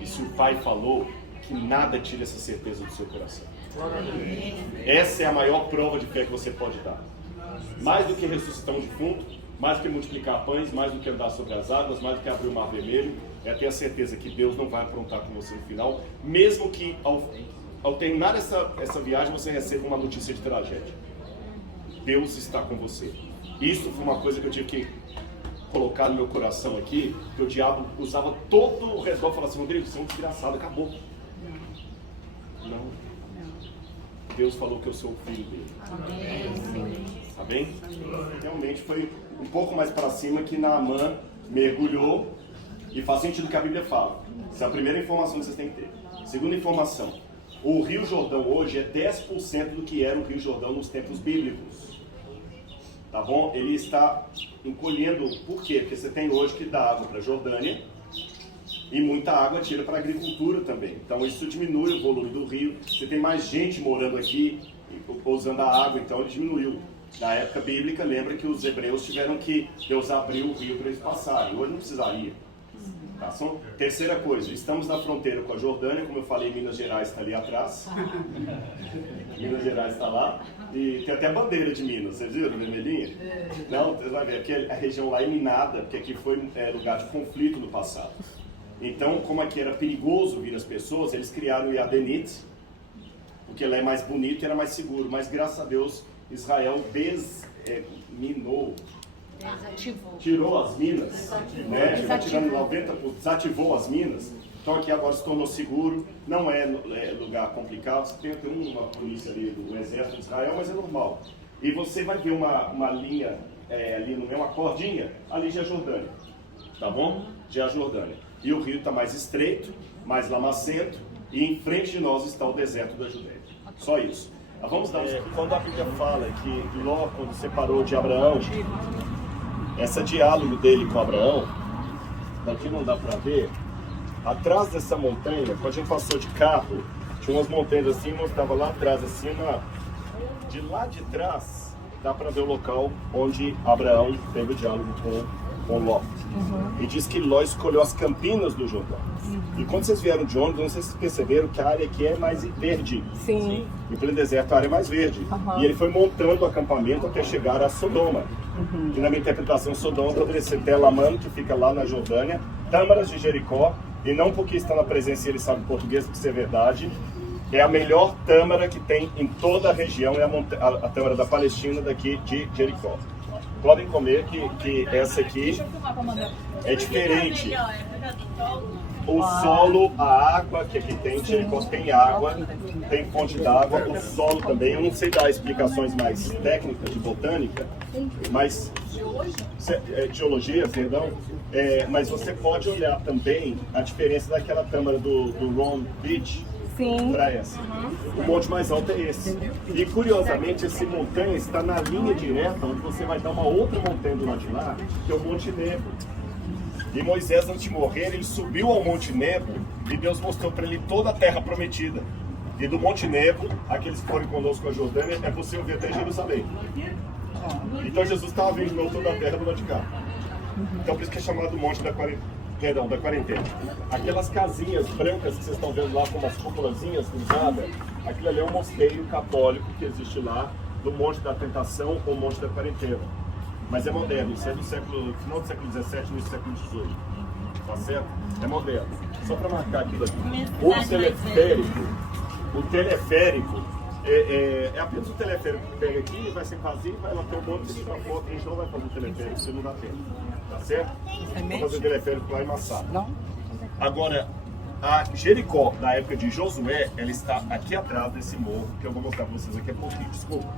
E se o Pai falou, que nada tire essa certeza do seu coração. Essa é a maior prova de fé que você pode dar. Mais do que ressuscitar um defunto, mais do que multiplicar pães, mais do que andar sobre as águas, mais do que abrir o mar vermelho, é ter a certeza que Deus não vai aprontar com você no final, mesmo que ao terminar essa viagem você receba uma notícia de tragédia. Deus está com você. Isso foi uma coisa que eu tive que colocar no meu coração aqui, que o diabo usava todo o redor e falava assim: Rodrigo, você é um desgraçado, acabou. Não. Deus falou que eu sou o filho dele. Tá bem? Realmente foi um pouco mais para cima que Naamã mergulhou, e faz sentido o que a Bíblia fala. Essa é a primeira informação que vocês têm que ter. Segunda informação: o Rio Jordão hoje é 10% do que era o Rio Jordão nos tempos bíblicos. Tá bom? Ele está encolhendo. Por quê? Porque você tem hoje que dá água para a Jordânia e muita água tira para a agricultura também. Então isso diminui o volume do rio. Você tem mais gente morando aqui usando a água, então ele diminuiu. Na época bíblica, lembra que os hebreus tiveram que Deus abriu o rio para eles passarem. Hoje não precisaria. Tá? Terceira coisa, estamos na fronteira com a Jordânia, como eu falei, Minas Gerais está ali atrás. Minas Gerais está lá. E tem até a bandeira de Minas, vocês viram, vermelhinha? Não, você vai ver, aqui a região lá é minada, porque aqui foi lugar de conflito no passado. Então, como aqui era perigoso vir as pessoas, eles criaram o Yadenit, porque lá é mais bonito e era mais seguro. Mas graças a Deus, Israel minou, tirou as minas, né? Desativou as minas. Então aqui agora se tornou seguro, não é lugar complicado. Tem uma polícia ali do exército de Israel, mas é normal. E você vai ver uma linha ali no meio, uma cordinha, ali já é Jordânia, tá bom? Já é Jordânia. E o rio está mais estreito, mais lamacento, e em frente de nós está o deserto da Judéia. Só isso. Vamos dar quando a Bíblia fala que Ló, quando separou de Abraão, esse diálogo dele com Abraão, daqui não dá para ver, atrás dessa montanha, quando a gente passou de carro, tinha umas montanhas assim, mostrava lá atrás, assim, de lá de trás, dá para ver o local onde Abraão teve o diálogo com Ló. E diz que Ló escolheu as campinas do Jordão. E quando vocês vieram de ônibus, vocês perceberam que a área aqui é mais verde. Sim. E pelo deserto a área é mais verde. E ele foi montando o acampamento até chegar a Sodoma. E na minha interpretação, Sodoma poderia ser Telamã, que fica lá na Jordânia, Tâmaras de Jericó, e não porque está na presença e ele sabe português, porque isso é verdade. É a melhor tâmara que tem em toda a região, é a tâmara da Palestina, daqui de Jericó. Podem comer que essa aqui é diferente. O solo, a água que aqui tem, Jericó tem água, tem fonte d'água, o solo também. Eu não sei dar explicações mais técnicas de botânica, mas geologia, perdão. Mas você pode olhar também a diferença daquela tâmara do Ron Beach para essa. O monte mais alto é esse. E curiosamente, esse montanha está na linha direta, onde você vai dar uma outra montanha do lado de lá, que é o Monte Nebo. E Moisés, antes de morrer, ele subiu ao Monte Nebo e Deus mostrou para ele toda a terra prometida. E do Monte Nebo, aqueles que foram conosco a Jordânia, é possível ver até Jerusalém. Então Jesus estava vindo no toda a terra do lado de cá. Então por isso que é chamado Monte da Quarentena. Aquelas casinhas brancas que vocês estão vendo lá com umas cúpulazinhas cruzadas, aquilo ali é um mosteiro católico que existe lá, do Monte da Tentação ou Monte da Quarentena. Mas é moderno, isso é do final do século XVII, início do século XVIII. Tá certo? É moderno. Só para marcar aqui daqui. O teleférico é apenas o teleférico que pega aqui, vai ser vazio, vai lá ter um monte de foto, a gente não vai fazer o teleférico, se não dá tempo. Tá certo? Vamos fazer o teleférico lá em Massá. Agora, a Jericó, na época de Josué, ela está aqui atrás desse morro, que eu vou mostrar para vocês aqui a pouquinho, desculpa.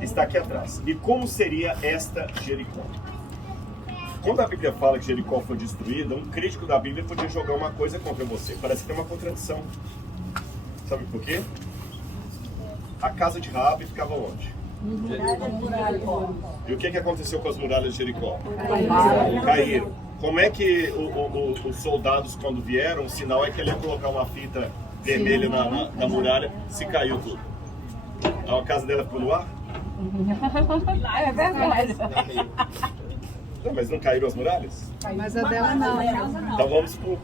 Está aqui atrás. E como seria esta Jericó? Quando a Bíblia fala que Jericó foi destruída, um crítico da Bíblia podia jogar uma coisa contra você. Parece que tem uma contradição. Sabe por quê? A casa de Raabe ficava onde? E o que aconteceu com as muralhas de Jericó? Caíram. Como é que os soldados, quando vieram, o sinal é que ele ia colocar uma fita vermelha na muralha, se caiu tudo. A casa dela ficou no ar? É verdade. Não, mas não caíram as muralhas? Mas a dela não. Então vamos por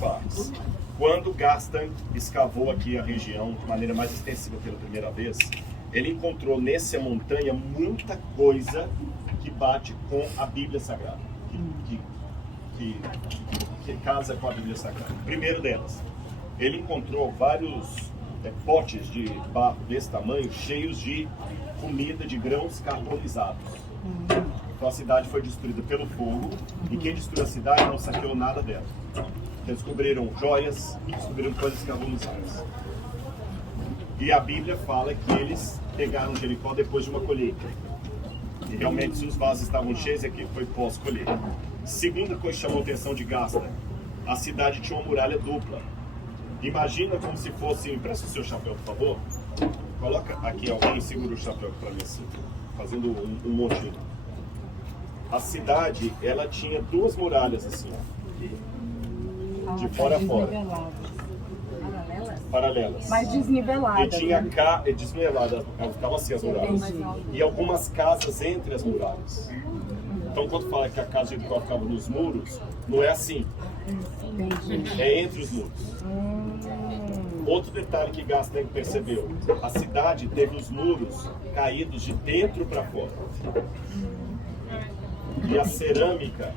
partes. Quando Gaston escavou aqui a região de maneira mais extensiva pela primeira vez, ele encontrou nessa montanha muita coisa que bate com a Bíblia Sagrada, que casa com a Bíblia Sagrada. Primeiro delas, ele encontrou vários potes de barro desse tamanho, cheios de comida de grãos carbonizados. Então a cidade foi destruída pelo fogo, e quem destruiu a cidade não saqueou nada dela. Eles descobriram joias, descobriram coisas carbonizadas. E a Bíblia fala que eles pegaram Jericó depois de uma colheita. E realmente, se os vasos estavam cheios, é que foi pós-colheita. Segunda coisa que chamou a atenção de Gaston, a cidade tinha uma muralha dupla. Imagina como se fosse... Empresta o seu chapéu, por favor. Coloca aqui, alguém segura o chapéu para mim, assim, fazendo um montinho. A cidade, ela tinha duas muralhas assim, ó, de fora a fora. Paralelas. Mas desnivelada. E tinha desnivelada, elas ficavam assim as muralhas. E algumas casas entre as muralhas. Então quando fala que a casa de Jericó ficava nos muros, não é assim. É entre os muros. Outro detalhe que Gaston percebeu, a cidade teve os muros caídos de dentro para fora. E a cerâmica,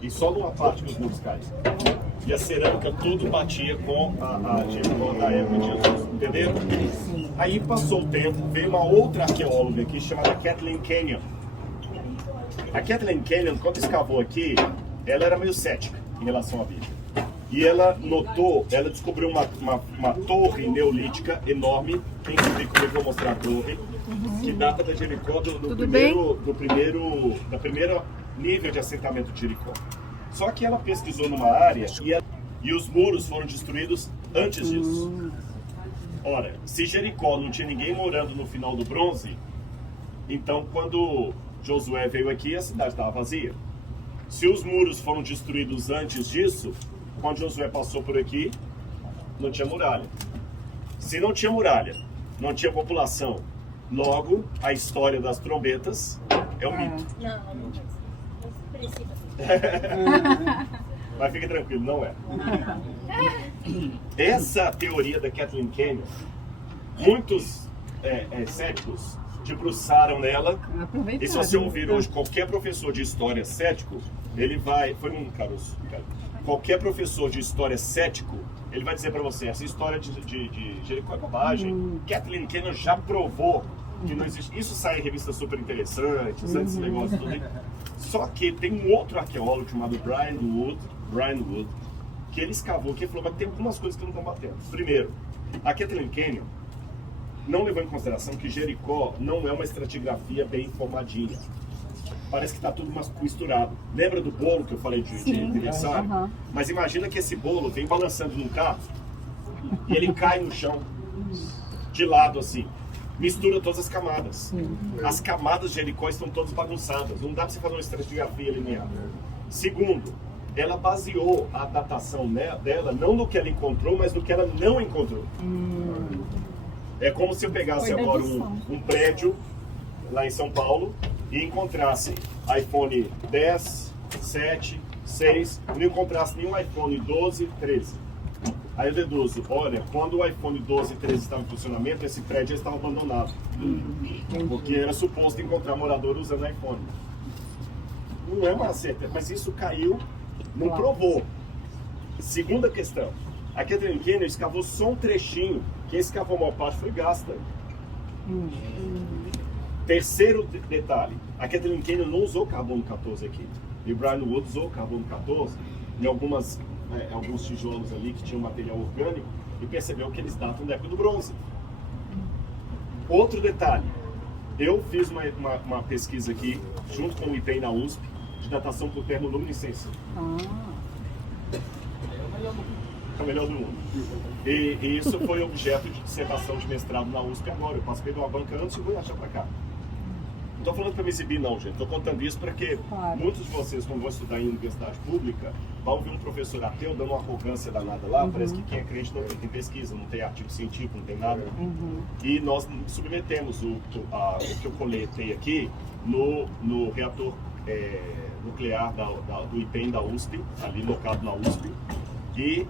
e só numa parte que os muros caem. E a cerâmica tudo batia com a Jericó da época de Jesus, entenderam? Aí passou o tempo, veio uma outra arqueóloga aqui chamada Kathleen Kenyon. A Kathleen Kenyon, quando escavou aqui, ela era meio cética em relação à Bíblia. E ela notou, ela descobriu uma torre neolítica enorme. Quem quiser comigo, eu vou mostrar a torre, que data da Jericó, do primeiro nível de assentamento de Jericó. Só que ela pesquisou numa área e os muros foram destruídos antes disso. Ora, se Jericó não tinha ninguém morando no final do bronze, então quando Josué veio aqui, a cidade estava vazia. Se os muros foram destruídos antes disso, quando Josué passou por aqui, não tinha muralha. Se não tinha muralha, não tinha população, logo a história das trombetas é um mito. Mas fique tranquilo, não é. Essa teoria da Kathleen Kenyon, muitos céticos debruçaram nela. E se você ouvir hoje qualquer professor de história cético, ele vai... Foi um caroço, cara. Qualquer professor de história cético, ele vai dizer para você, essa história de Jericó é bobagem. Kathleen Kenyon já provou que não existe. Isso sai em revistas super interessantes, esse negócio tudo. Só que tem um outro arqueólogo chamado Brian Wood, que ele escavou aqui e falou, mas tem algumas coisas que não estão batendo. Primeiro, a Kathleen Kenyon não levou em consideração que Jericó não é uma estratigrafia bem formadinha. Parece que está tudo misturado. Lembra do bolo que eu falei de aniversário? Mas imagina que esse bolo vem balançando num carro e ele cai no chão, de lado assim. Mistura todas as camadas. As camadas de Jericó estão todas bagunçadas. Não dá para você fazer uma estratigrafia linear. Segundo, ela baseou a datação dela não no que ela encontrou, mas no que ela não encontrou. É como se eu pegasse agora um prédio lá em São Paulo e encontrasse iPhone 10, 7, 6, e não encontrasse nenhum iPhone 12, 13. Aí eu deduzo, olha, quando o iPhone 12 e 13 estava em funcionamento, esse prédio já estava abandonado. Porque era suposto encontrar morador usando iPhone. Não é uma certeza, mas isso caiu, não provou. Segunda questão, a Kathleen Kenyon escavou só um trechinho. Quem escavou a maior parte foi Gaston. Terceiro detalhe, a Kathleen Kenyon não usou carbono 14 aqui. E o Brian Wood usou carbono 14 em alguns tijolos ali que tinham material orgânico e percebeu que eles datam da época do bronze. Outro detalhe, eu fiz uma pesquisa aqui, junto com o IPEI na USP, de datação por termoluminescência. É o melhor do mundo. E isso foi objeto de dissertação de mestrado na USP agora. Eu participei de uma banca antes e vou achar pra cá. Não estou falando para me exibir, não, gente. Estou contando isso para que muitos de vocês, quando vão estudar em universidade pública, vão ver um professor ateu dando uma arrogância danada lá. Parece que quem é crente não tem pesquisa, não tem artigo científico, não tem nada. E nós submetemos o que eu coletei aqui no reator nuclear do IPEM da USP, ali locado na USP, e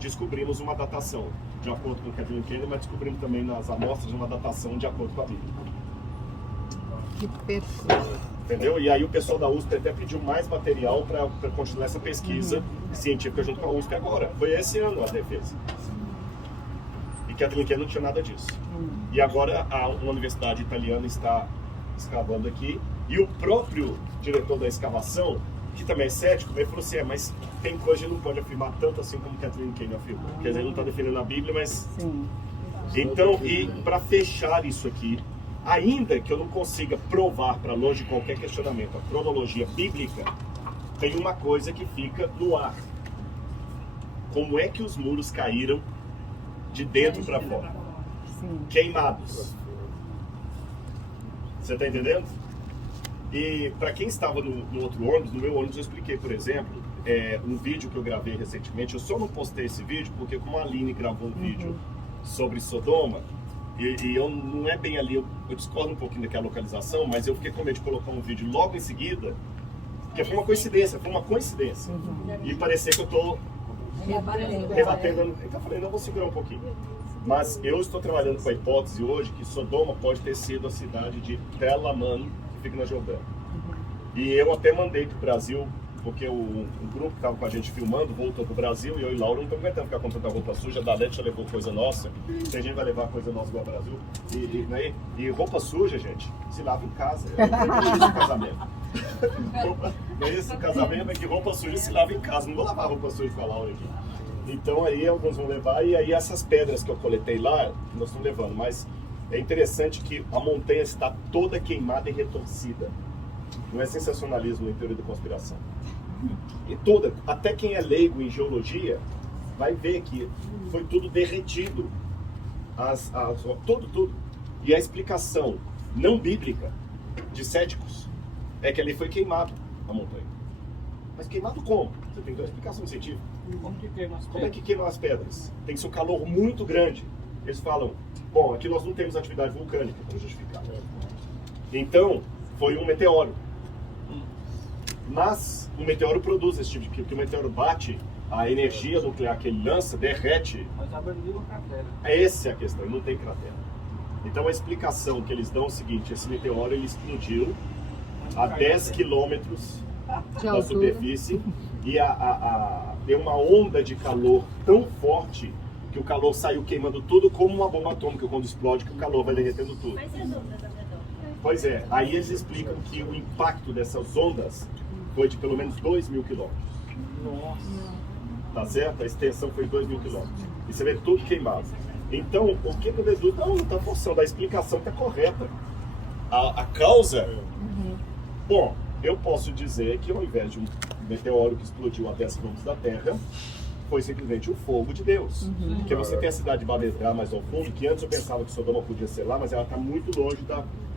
descobrimos uma datação de acordo com o Kathleen Kennedy, mas descobrimos também nas amostras uma datação de acordo com a Bíblia. Que pessoa. Entendeu? E aí o pessoal da USP até pediu mais material para continuar essa pesquisa científica junto com a USP agora. Foi esse ano a defesa. E Kathleen Kennedy não tinha nada disso. E agora uma universidade italiana está escavando aqui. E o próprio diretor da escavação, que também é cético, ele falou assim, mas tem coisa que a gente não pode afirmar tanto assim como Kathleen Kennedy afirmou. Quer dizer, ele não está defendendo a Bíblia, mas... Sim. Então, e para fechar isso aqui, ainda que eu não consiga provar para longe de qualquer questionamento a cronologia bíblica, tem uma coisa que fica no ar. Como é que os muros caíram de dentro para fora? Sim. Queimados. Você está entendendo? E para quem estava no outro ônibus, no meu ônibus eu expliquei, por exemplo, um vídeo que eu gravei recentemente. Eu só não postei esse vídeo porque como a Aline gravou um vídeo sobre Sodoma, e eu não é bem ali, eu discordo um pouquinho daquela localização, mas eu fiquei com medo de colocar um vídeo logo em seguida, porque foi uma coincidência. E parecia que eu estou rebatendo. Então eu falei, não, vou segurar um pouquinho. Mas eu estou trabalhando com a hipótese hoje que Sodoma pode ter sido a cidade de Tel Aman, que fica na Jordânia. E eu até mandei para o Brasil, porque o grupo que estava com a gente filmando voltou para o Brasil e eu e Laura não estamos aguentando ficar comprando roupa suja. Da Lete já levou coisa nossa, tem gente vai levar coisa nossa igual ao Brasil. E roupa suja, gente, se lava em casa. É isso o casamento. Não é isso o casamento, é que roupa suja se lava em casa. Não vou lavar roupa suja com a Laura aqui. Então aí alguns vão levar, e aí essas pedras que eu coletei lá, nós estamos levando. Mas é interessante que a montanha está toda queimada e retorcida. Não é sensacionalismo em teoria da conspiração. E toda, até quem é leigo em geologia, vai ver que foi tudo derretido. Tudo. E a explicação não bíblica de céticos é que ali foi queimado a montanha. Mas queimado como? Você tem que dar uma explicação científica. Como é que queimam as pedras? Tem que ser um calor muito grande. Eles falam, bom, aqui nós não temos atividade vulcânica para justificar. Então, foi um meteoro. Mas o meteoro produz esse tipo de... Porque o meteoro bate, a energia nuclear que ele lança, derrete. Mas abriu uma cratera. Essa é a questão, não tem cratera. Então a explicação que eles dão é o seguinte, esse meteoro ele explodiu a 10 quilômetros da superfície e deu uma onda de calor tão forte que o calor saiu queimando tudo como uma bomba atômica quando explode, que o calor vai derretendo tudo. Mas e as ondas ao redor? Pois é, aí eles explicam que o impacto dessas ondas foi de pelo menos 2.000 quilômetros. Nossa. Tá certo? A extensão foi 2.000 quilômetros. E você vê tudo queimado. Então, o que eu deduzo? Não está forçando, a explicação está correta. A causa... Bom, eu posso dizer que ao invés de um meteoro que explodiu a 10 quilômetros da Terra, foi simplesmente o fogo de Deus. Porque você tem a cidade de Babedra mais ao fundo, que antes eu pensava que Sodoma podia ser lá, mas ela está muito longe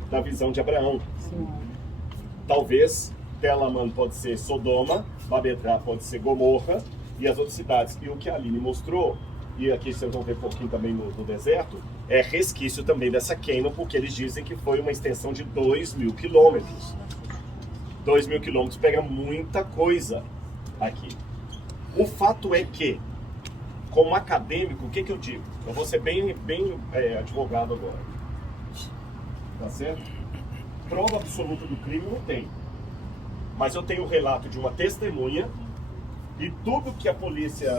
da visão de Abraão. Talvez Tel Aman pode ser Sodoma, Babedra pode ser Gomorra e as outras cidades. E o que a Aline mostrou, e aqui vocês vão ver um pouquinho também no deserto, é resquício também dessa queima, porque eles dizem que foi uma extensão de 2.000 quilômetros. 2.000 quilômetros pega muita coisa aqui. O fato é que, como acadêmico, o que eu digo? Eu vou ser bem advogado agora. Tá certo? Prova absoluta do crime não tem. Mas eu tenho o relato de uma testemunha e tudo que a polícia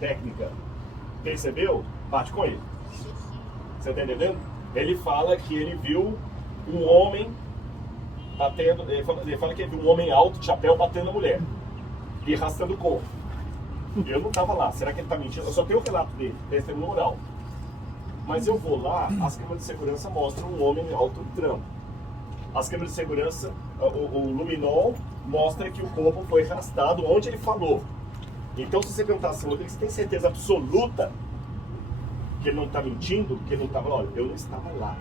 técnica percebeu, bate com ele. Você tá entendendo? Ele fala que ele viu um homem batendo, ele fala que ele viu um homem alto, de chapéu, batendo na mulher e arrastando o corpo. Eu não estava lá, será que ele está mentindo? Eu só tenho o relato dele, testemunho oral. Mas eu vou lá, as câmeras de segurança mostram um homem alto entrando. As câmeras de segurança, o luminol mostra que o corpo foi arrastado onde ele falou. Então, se você perguntar assim, Rodrigo, você tem certeza absoluta que ele não está mentindo? Que ele não estava lá? Olha, eu não estava lá.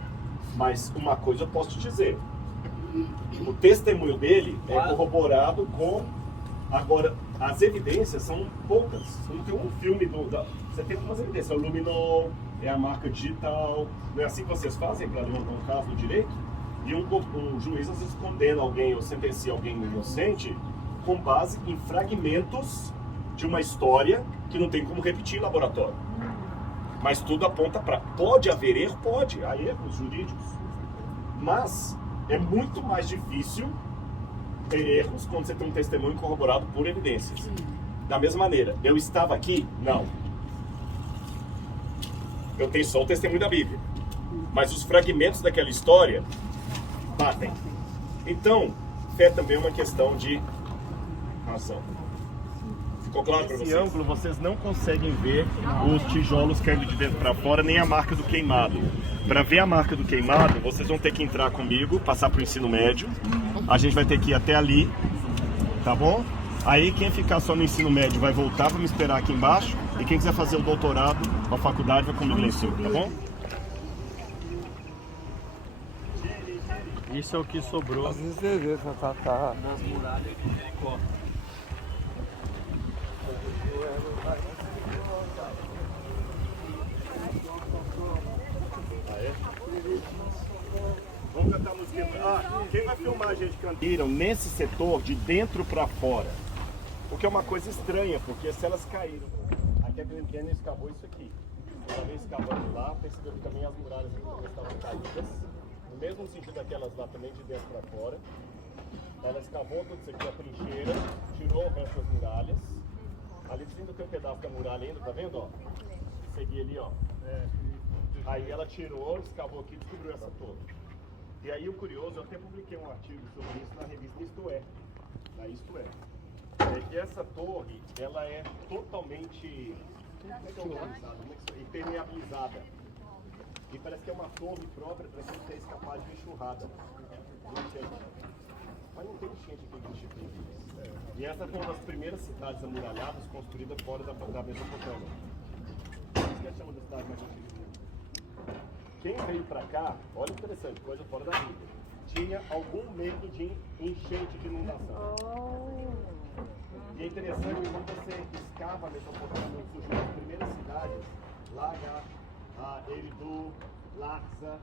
Mas uma coisa eu posso te dizer. O testemunho dele é corroborado com... Agora, as evidências são poucas. Você não tem um filme você tem algumas evidências. É o luminol, é a marca digital. Não é assim que vocês fazem para levantar um caso do direito? E um juiz às vezes condena alguém ou sentencia alguém inocente com base em fragmentos de uma história que não tem como repetir em laboratório. Mas tudo aponta para... Pode haver erro? Pode. Há erros jurídicos. Mas é muito mais difícil ter erros quando você tem um testemunho corroborado por evidências. Da mesma maneira, eu estava aqui? Não. Eu tenho só o testemunho da Bíblia. Mas os fragmentos daquela história batem. Então, fé também é uma questão de razão. Ficou claro para vocês? Nesse ângulo, vocês não conseguem ver os tijolos caindo de dentro para fora, nem a marca do queimado. Para ver a marca do queimado, vocês vão ter que entrar comigo, passar para o ensino médio. A gente vai ter que ir até ali, tá bom? Aí quem ficar só no ensino médio vai voltar para me esperar aqui embaixo. E quem quiser fazer o doutorado, a faculdade, vai comigo lá em cima, tá bom? Isso é o que sobrou Às vezes você vê, tá. nas muralhas de Jericó. Vamos cantar a música. Quem vai filmar a gente cantando nesse setor de dentro para fora? Porque é uma coisa estranha, porque se elas caíram, aqui a Grand Canyon escavou isso aqui. Uma vez escavando lá, percebeu que também as muralhas aqui estavam caídas. No mesmo sentido daquelas lá também de dentro para fora. Ela escavou tudo isso aqui, a trincheira, tirou o resto das muralhas. Ali ainda tem um pedaço da muralha ainda, tá vendo? Ó? Segui ali, ó. Aí ela tirou, escavou aqui e descobriu essa torre. E aí o curioso, eu até publiquei um artigo sobre isso na revista Isto É. Na Isto É. É que essa torre, ela é totalmente impermeabilizada. E parece que é uma torre própria para você ter escapado de enxurrada. Mas não tem enchente aqui de enchente. E essa foi uma das primeiras cidades amuralhadas construídas fora da Mesopotâmia. Isso que chama de cidade mais antiga. Quem veio para cá, olha interessante, coisa fora da Bíblia, tinha algum medo de enchente, de inundação. E é interessante que quando você escava a Mesopotâmia, surgiu as primeiras cidades, Laga, Eridu, Larsa,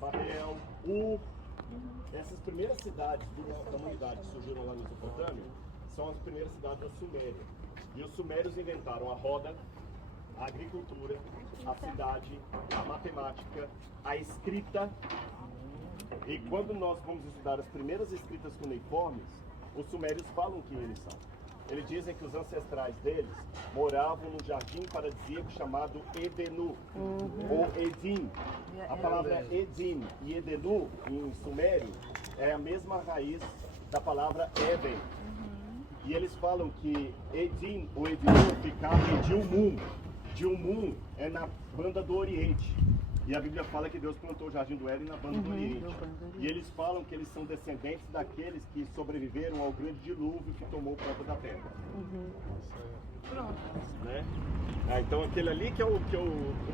Babel, Ur. Essas primeiras cidades da humanidade que surgiram lá na Mesopotâmia são as primeiras cidades da Suméria. E os sumérios inventaram a roda, a agricultura, a cidade, a matemática, a escrita. E quando nós vamos estudar as primeiras escritas cuneiformes, os sumérios falam quem eles são. Eles dizem que os ancestrais deles moravam num jardim paradisíaco chamado Edenu, ou Edim. A palavra Edim e Edenu, em sumério, é a mesma raiz da palavra Éden. E eles falam que Edim, ou Edenu, ficava em Dilmun. Dilmun é na banda do Oriente. E a Bíblia fala que Deus plantou o Jardim do Éden na banda do Oriente. E eles falam que eles são descendentes daqueles que sobreviveram ao grande dilúvio que tomou conta da terra. Pronto. Né? Então aquele ali que é o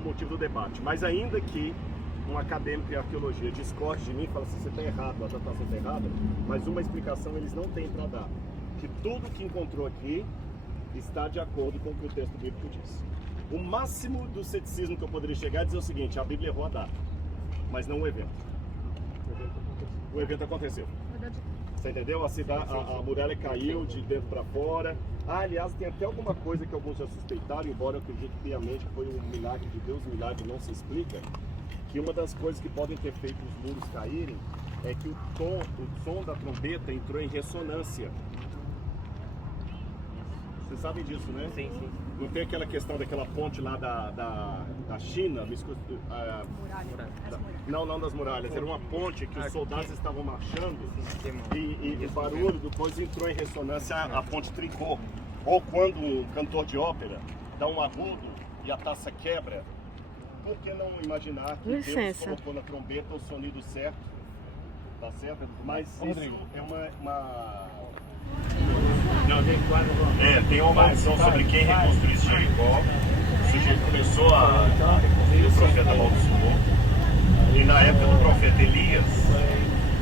motivo do debate. Mas ainda que um acadêmico em arqueologia discorde de mim e fala assim, você está errado, a datação está errada, mas uma explicação eles não têm para dar. Que tudo que encontrou aqui está de acordo com o que o texto bíblico diz. O máximo do ceticismo que eu poderia chegar é dizer o seguinte, a Bíblia errou a data, mas não o evento. O evento aconteceu. Você entendeu? A muralha caiu de dentro para fora. Aliás, tem até alguma coisa que alguns já suspeitaram, embora eu acredite piamente que foi um milagre de Deus, um milagre não se explica, que uma das coisas que podem ter feito os muros caírem é que o som da trombeta entrou em ressonância. Vocês sabem disso, né? Sim. Não tem aquela questão daquela ponte lá da China? Não das muralhas. Era uma ponte que os soldados estavam marchando e o barulho depois entrou em ressonância, a ponte trincou. Ou quando um cantor de ópera dá um agudo e a taça quebra, por que não imaginar que Deus colocou na trombeta o sonido certo? Tá certo? Mas isso é uma Tem uma maldição sobre quem reconstruir Jericó. O sujeito começou a reconstruir, o profeta amaldiçoou. E na época do profeta Elias,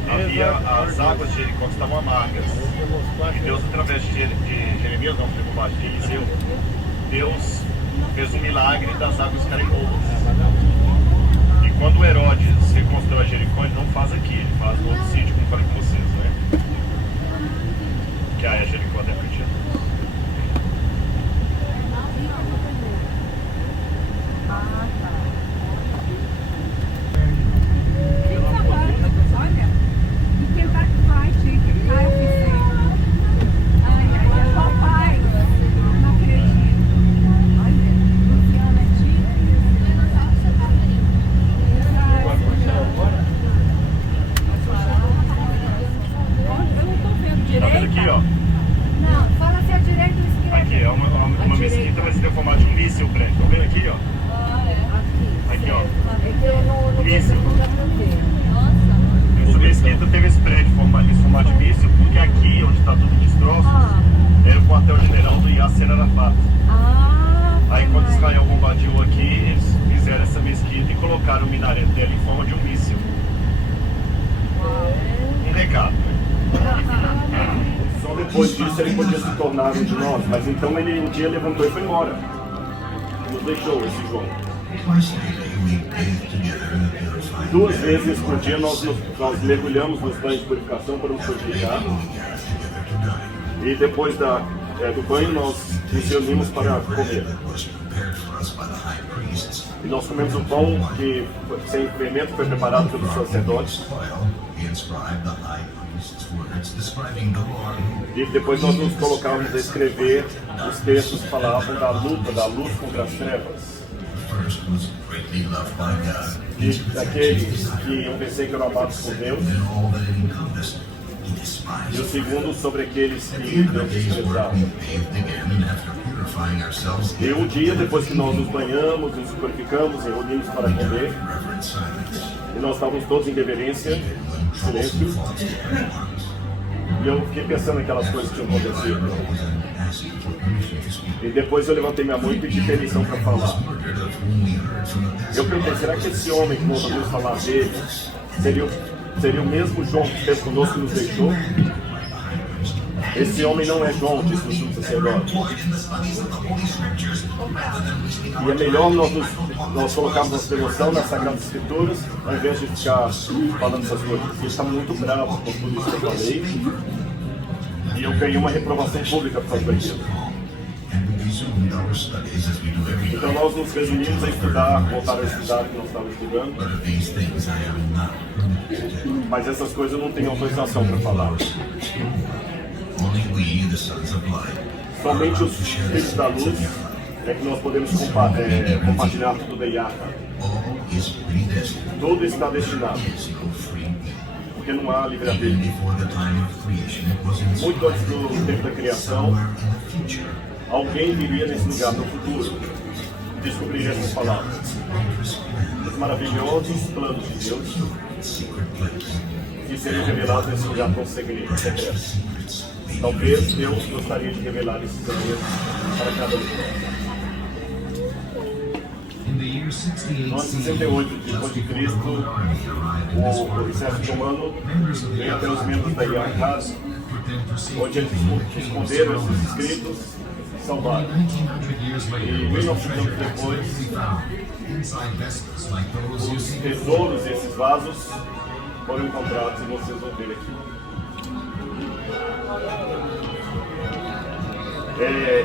havia as águas de Jericó que estavam amargas. E Deus, através de Jeremias, não, foi bobagem, de Eliseu, Deus fez um milagre das águas ficarem boas. E quando Herodes reconstrói Jericó, ele não faz aqui, ele faz no outro sítio, como falei com vocês, né? Que aí é Jericó da época de Jesus. Olha, e tentar que vai, Chico. Ai, eu pensei. Ai, papai. Não acredito. Olha, Luciana, Chico. Eu não tô vendo Tá vendo direito. aqui, ó? Não, fala se é direito ou esquerda. Aqui, é uma mesquita, vai ser o formato de um míssil, prédio. Tá vendo aqui, ó? Aqui, ó. Míssil. Essa mesquita teve esse prédio em formato de míssil, porque aqui, onde está tudo destroços, era o quartel-general do Yasser Arafat. Aí, quando Israel bombardeou aqui, eles fizeram essa mesquita e colocaram o minareto dela em forma de um míssil. Um recado, né? Só depois disso ele podia se tornar um de nós, mas então ele um dia levantou e foi embora. Nos deixou esse João. 2 vezes por dia nós mergulhamos nos banhos de purificação para nos purificar. E depois do banho nós nos reunimos para comer. E nós comemos o pão que, sem fermento, foi preparado pelos sacerdotes. E depois nós nos colocávamos a escrever os textos que falavam da luta, da luz contra as trevas. E daqueles que iam vencer que eram amados por Deus. E o segundo sobre aqueles que Deus desprezavam. E um dia, depois que nós nos banhamos, nos purificamos e reunimos para comer, e nós estávamos todos em reverência, silêncio, e eu fiquei pensando naquelas coisas que tinham acontecido. E depois eu levantei minha mão e pedi permissão para falar. Eu perguntei, será que esse homem que nós ouvimos falar dele seria o mesmo João que esteve conosco e nos deixou? Esse homem não é João, disse o sumo sacerdote. E é melhor nós colocarmos nossa devoção nas Sagradas Escrituras, ao invés de ficar falando essas coisas. Ele está muito bravo por tudo isso que eu falei. E eu ganhei uma reprovação pública por causa daquilo. Então nós nos resumimos a estudar, voltar a estudar o que nós estávamos estudando. Mas essas coisas eu não tenho autorização para falar. Somente os filhos da luz é que nós podemos compartilhar tudo da Yaka. Tudo está destinado. Porque não há livre-arbítrio. Muito antes do tempo da criação, alguém viria nesse lugar no futuro e descobriria essas palavras. Os maravilhosos planos de Deus que seriam revelados nesse lugar com segredo secreto. Talvez Deus gostaria de revelar esses segredos para cada um. No ano 68 depois de Cristo, o exército romano veio até os membros da Yahá, onde eles esconderam esses escritos e salvaram. E 1900 anos depois, os tesouros desses vasos foram encontrados e vocês vão ver aqui.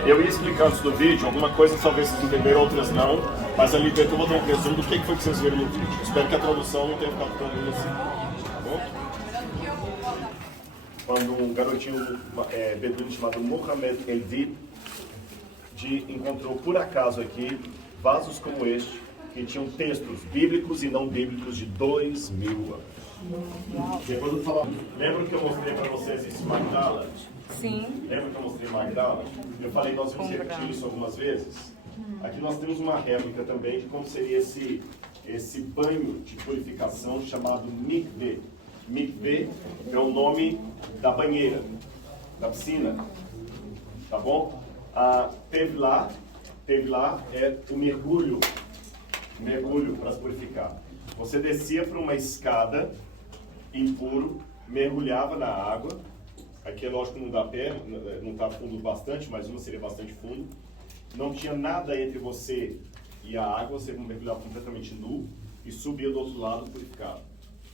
Eu ia explicar antes do vídeo, alguma coisa talvez vocês entenderam, outras não, mas ali dentro eu vou dar um resumo do que foi que vocês viram no vídeo. Espero que a tradução não tenha ficado tão ruim assim. Tá bom? Quando um garotinho beduíno chamado Mohamed El-Dib encontrou por acaso aqui vasos como este, que tinham textos bíblicos e não bíblicos de 2000 anos. Depois eu falo, lembra que eu mostrei para vocês esse Magdala? Sim. Lembra que eu mostrei Magdala? Eu falei, nós vamos repetir isso algumas vezes. Aqui nós temos uma réplica também de como seria esse banho de purificação chamado mikveh. Mikveh é o nome da banheira, da piscina. Tá bom? Teve lá o mergulho para se purificar. Você descia para uma escada impuro, mergulhava na água. Aqui é lógico que não dá pé, não está fundo bastante, mas uma seria bastante fundo. Não tinha nada entre você e a água, você mergulhava completamente nu e subia do outro lado purificado.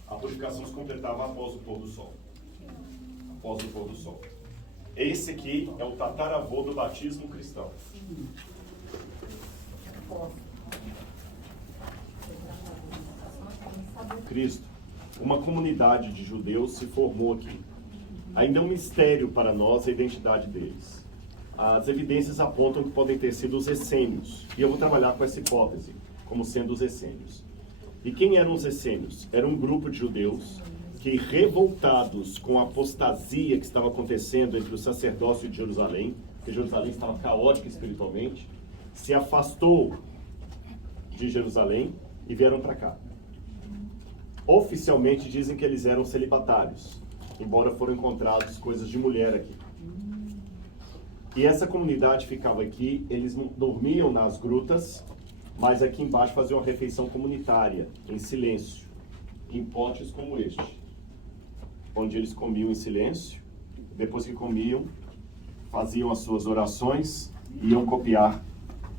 A purificação se completava após o pôr do sol. Após o pôr do sol. Esse aqui é o tataravô do batismo cristão. Cristo, uma comunidade de judeus se formou aqui. Ainda é um mistério para nós a identidade deles. As evidências apontam que podem ter sido os essênios, e eu vou trabalhar com essa hipótese, como sendo os essênios. E quem eram os essênios? Era um grupo de judeus que, revoltados com a apostasia que estava acontecendo entre o sacerdócio de Jerusalém, porque Jerusalém estava caótica espiritualmente, se afastou de Jerusalém e vieram para cá. Oficialmente dizem que eles eram celibatários, embora foram encontrados coisas de mulher aqui. E essa comunidade ficava aqui, eles dormiam nas grutas, mas aqui embaixo faziam uma refeição comunitária, em silêncio, em potes como este, onde eles comiam em silêncio. Depois que comiam, faziam as suas orações e iam copiar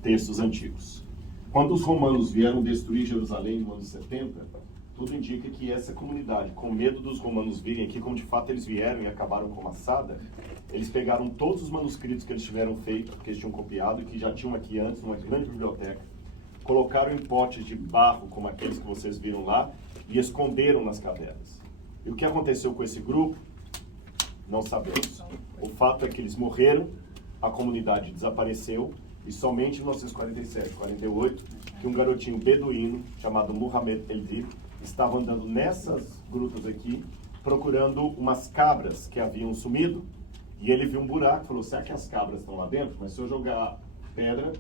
textos antigos. Quando os romanos vieram destruir Jerusalém no ano 70, tudo indica que essa comunidade, com medo dos romanos virem aqui, como de fato eles vieram e acabaram com Massada, eles pegaram todos os manuscritos que eles tiveram feito, que eles tinham copiado e que já tinham aqui antes, numa grande biblioteca, colocaram em potes de barro, como aqueles que vocês viram lá, e esconderam nas cavernas. E o que aconteceu com esse grupo? Não sabemos. O fato é que eles morreram, a comunidade desapareceu, e somente em 1947, 48, que um garotinho beduíno, chamado Muhammad El-Dib, estava andando nessas grutas aqui, procurando umas cabras que haviam sumido, e ele viu um buraco, falou, será que as cabras estão lá dentro? Mas se eu jogar pedra,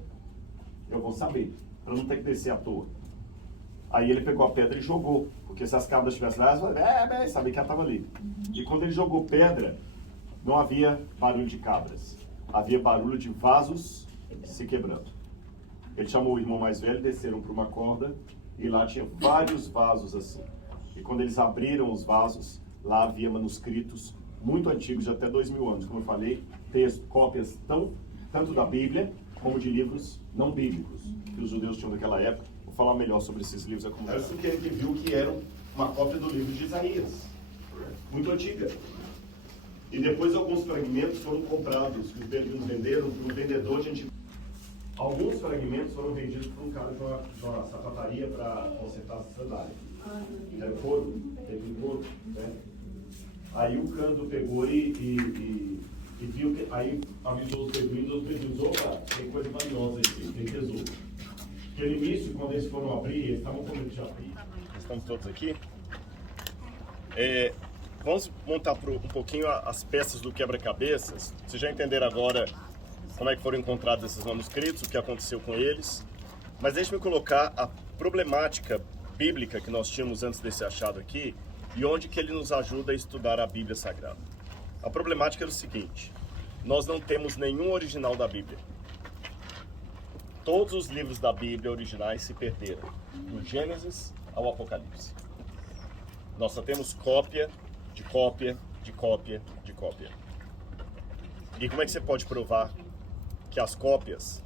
eu vou saber, para não ter que descer à toa. Aí ele pegou a pedra e jogou, porque se as cabras estivessem lá, elas sabia que ela estava ali. E quando ele jogou pedra, não havia barulho de cabras, havia barulho de vasos se quebrando. Ele chamou o irmão mais velho, desceram para uma corda, e lá tinha vários vasos assim. E quando eles abriram os vasos, lá havia manuscritos muito antigos, de até 2000 anos, como eu falei, cópias tanto da Bíblia, como de livros não bíblicos, que os judeus tinham naquela época. Vou falar melhor sobre esses livros. Assim que ele viu que era uma cópia do livro de Isaías, muito antiga. E depois alguns fragmentos foram comprados, que os beduínos venderam para um vendedor de antigos. Alguns fragmentos foram vendidos por um cara de uma sapataria para consertar a sandália. Era couro, teve couro, né? Aí o Cando pegou e viu que, aí avisou os beduínos, opa, tem coisa valiosa aqui, tem tesouro. Porque no início, quando eles foram abrir, eles estavam com medo de abrir. Estamos todos aqui. Vamos montar um pouquinho as peças do quebra-cabeças. Vocês já entenderam agora como é que foram encontrados esses manuscritos, o que aconteceu com eles. Mas deixe-me colocar a problemática bíblica que nós tínhamos antes desse achado aqui e onde que ele nos ajuda a estudar a Bíblia Sagrada. A problemática é o seguinte: nós não temos nenhum original da Bíblia. Todos os livros da Bíblia originais se perderam, do Gênesis ao Apocalipse. Nós só temos cópia de cópia, de cópia, de cópia. E como é que você pode provar que as cópias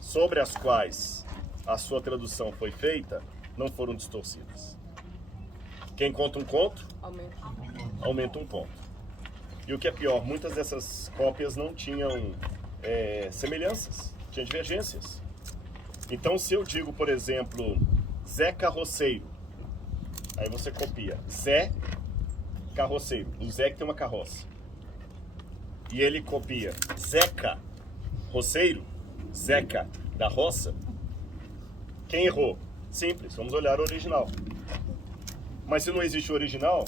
sobre as quais a sua tradução foi feita não foram distorcidas? Quem conta um conto, aumenta um ponto. E o que é pior, muitas dessas cópias não tinham semelhanças, tinham divergências. Então, se eu digo, por exemplo, Zé Carroceiro, aí você copia Zé Carroceiro, o Zé que tem uma carroça. E ele copia Zeca Roceiro, Zeca da roça. Quem errou? Simples, vamos olhar o original. Mas se não existe o original,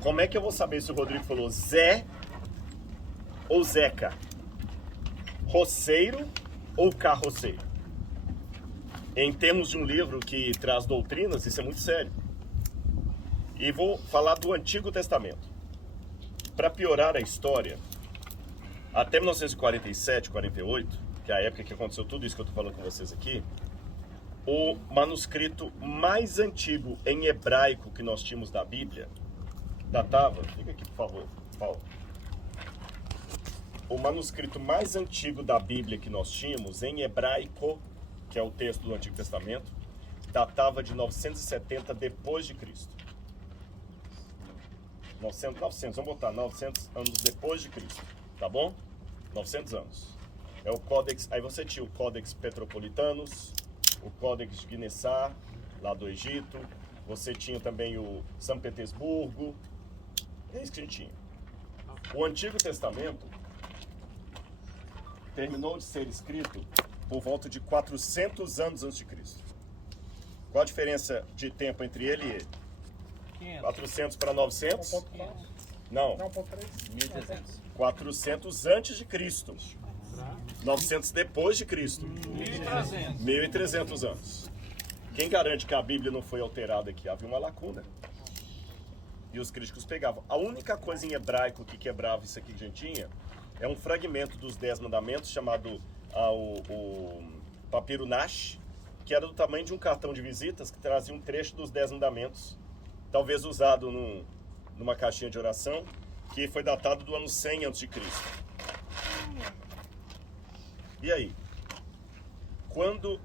como é que eu vou saber se o Rodrigo falou Zé ou Zeca? Roceiro ou carroceiro? Em termos de um livro que traz doutrinas, isso é muito sério. E vou falar do Antigo Testamento. Para piorar a história, Até 1947, 48, que é a época que aconteceu tudo isso que eu estou falando com vocês aqui, o manuscrito mais antigo em hebraico que nós tínhamos da Bíblia, datava, fica aqui por favor, Paulo. O manuscrito mais antigo da Bíblia que nós tínhamos em hebraico, que é o texto do Antigo Testamento, datava de 970 depois de Cristo. 900, vamos botar 900 anos depois de Cristo, tá bom? 900 anos. É o Códex, aí você tinha o Códex Petropolitanos, o Códex de Guinnessá, lá do Egito, você tinha também o São Petersburgo, é isso que a gente tinha. O Antigo Testamento terminou de ser escrito por volta de 400 anos antes de Cristo. Qual a diferença de tempo entre ele e ele? 400 para 900? Não. 1300. 400 antes de Cristo. 900 depois de Cristo. 1300 anos. Quem garante que a Bíblia não foi alterada aqui? Havia uma lacuna. E os críticos pegavam. A única coisa em hebraico que quebrava isso aqui que a gente tinha é um fragmento dos 10 mandamentos chamado o papiro Nash, que era do tamanho de um cartão de visitas que trazia um trecho dos 10 mandamentos, talvez usado numa caixinha de oração, que foi datado do ano 100 a.C. E aí? Quando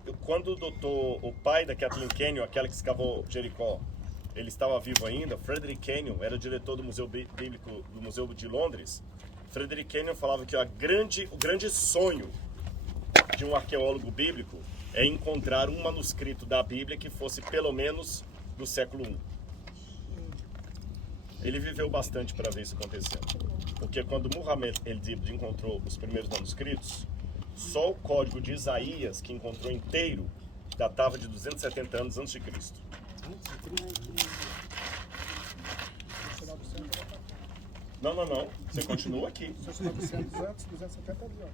o pai da Kathleen Kenyon, aquela que escavou Jericó, ele estava vivo ainda, Frederick Kenyon era o diretor do Museu Bíblico do Museu de Londres. Frederick Kenyon falava que o grande sonho de um arqueólogo bíblico é encontrar um manuscrito da Bíblia que fosse pelo menos do século I. Ele viveu bastante para ver isso acontecendo. Porque quando Muhammad el-Dibd encontrou os primeiros manuscritos, só o código de Isaías, que encontrou inteiro, datava de 270 anos antes de Cristo. Não. Você continua aqui. Se fosse 900 antes, 270 ali, ó.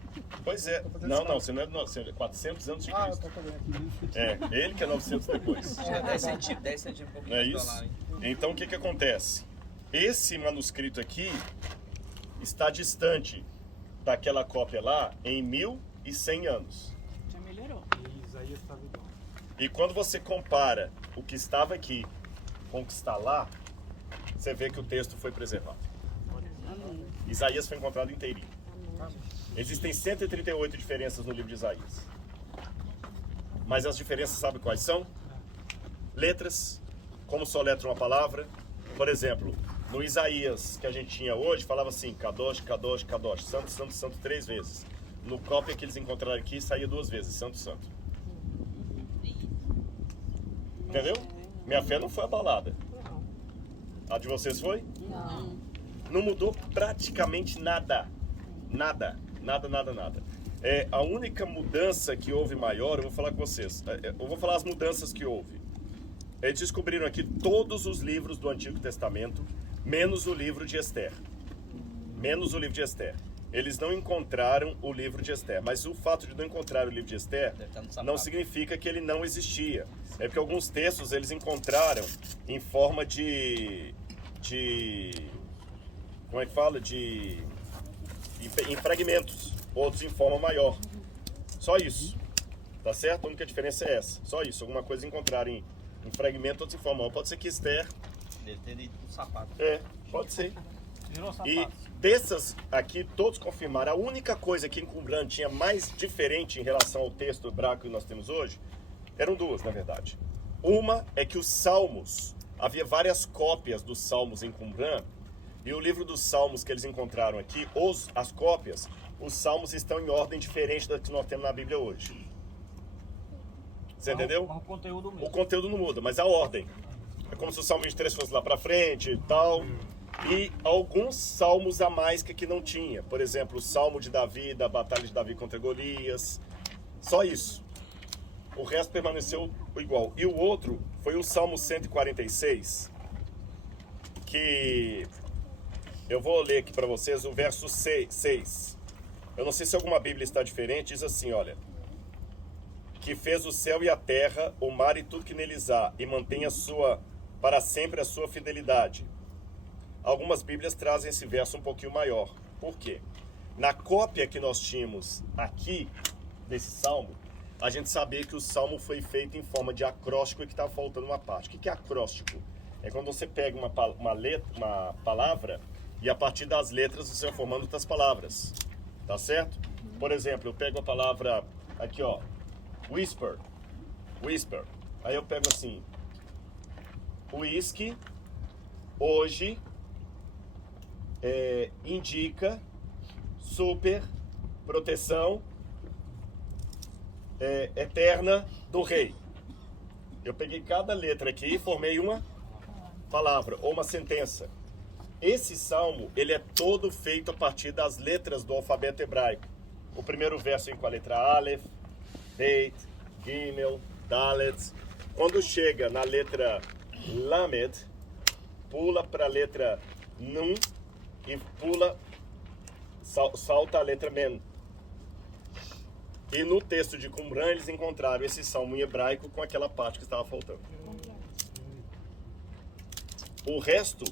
Pois é. Não, você não é 900, é 400 antes de Ah, eu Cristo. tô vendo aqui. É, ele que é 900 depois. 10 centímetros, um pouquinho Não é de isso? dólar, hein? Então o que acontece? Esse manuscrito aqui está distante daquela cópia lá em 1100 anos. Já melhorou. Isaías estava igual. E quando você compara o que estava aqui com o que está lá, você vê que o texto foi preservado. Isaías foi encontrado inteirinho. Existem 138 diferenças no livro de Isaías. Mas as diferenças, sabe quais são? Letras, como soletra uma palavra. Por exemplo, no Isaías que a gente tinha hoje, falava assim, Kadosh, Kadosh, Kadosh, santo, santo, santo 3 vezes. No cópia que eles encontraram aqui, saía 2 vezes, santo, santo. Entendeu? Minha fé não foi abalada. A de vocês foi? Não mudou praticamente nada. Nada. A única mudança que houve maior, eu vou falar com vocês. Eu vou falar as mudanças que houve. Eles descobriram aqui todos os livros do Antigo Testamento, menos o livro de Esther. Eles não encontraram o livro de Esther. Mas o fato de não encontrar o livro de Esther não significa que ele não existia. É porque alguns textos eles encontraram em forma de como é que fala? Em fragmentos, outros em forma maior. Só isso. Tá certo? A única diferença é essa. Só isso. Alguma coisa encontraram em fragmento, outros em forma maior. Pode ser que Esther... Deve ter ido pro sapato. É, pode ser. Virou sapato. E dessas aqui, todos confirmaram. A única coisa que em Qumran tinha mais diferente em relação ao texto hebraico que nós temos hoje, eram duas, na verdade. Uma é que os Salmos, havia várias cópias dos Salmos em Qumran, e o livro dos Salmos que eles encontraram aqui, as cópias, os Salmos estão em ordem diferente da que nós temos na Bíblia hoje. Você entendeu? O conteúdo mesmo. O conteúdo não muda, mas a ordem. É como se o Salmo 23 fosse lá pra frente e tal. E alguns salmos a mais que aqui não tinha. Por exemplo, o Salmo de Davi, da batalha de Davi contra Golias. Só isso. O resto permaneceu igual. E o outro foi o Salmo 146, que eu vou ler aqui para vocês o verso 6. Eu não sei se alguma Bíblia está diferente. Diz assim, olha: que fez o céu e a terra, o mar e tudo que neles há, e mantém para sempre a sua fidelidade. Algumas Bíblias trazem esse verso um pouquinho maior. Por quê? Na cópia que nós tínhamos aqui, desse salmo, a gente sabia que o salmo foi feito em forma de acróstico e que estava faltando uma parte. O que é acróstico? É quando você pega uma palavra e a partir das letras você vai formando outras palavras. Tá certo? Por exemplo, eu pego a palavra aqui, ó, whisper. Whisper. Aí eu pego assim, whisky, hoje, indica, super, proteção, eterna do rei. Eu peguei cada letra aqui e formei uma palavra ou uma sentença. Esse salmo, ele é todo feito a partir das letras do alfabeto hebraico. O primeiro verso vem com a letra Aleph, Beit, Gimel, Dalet. Quando chega na letra Lamed, pula para a letra Nun e salta a letra Men. E no texto de Qumran eles encontraram esse salmo em hebraico com aquela parte que estava faltando. O resto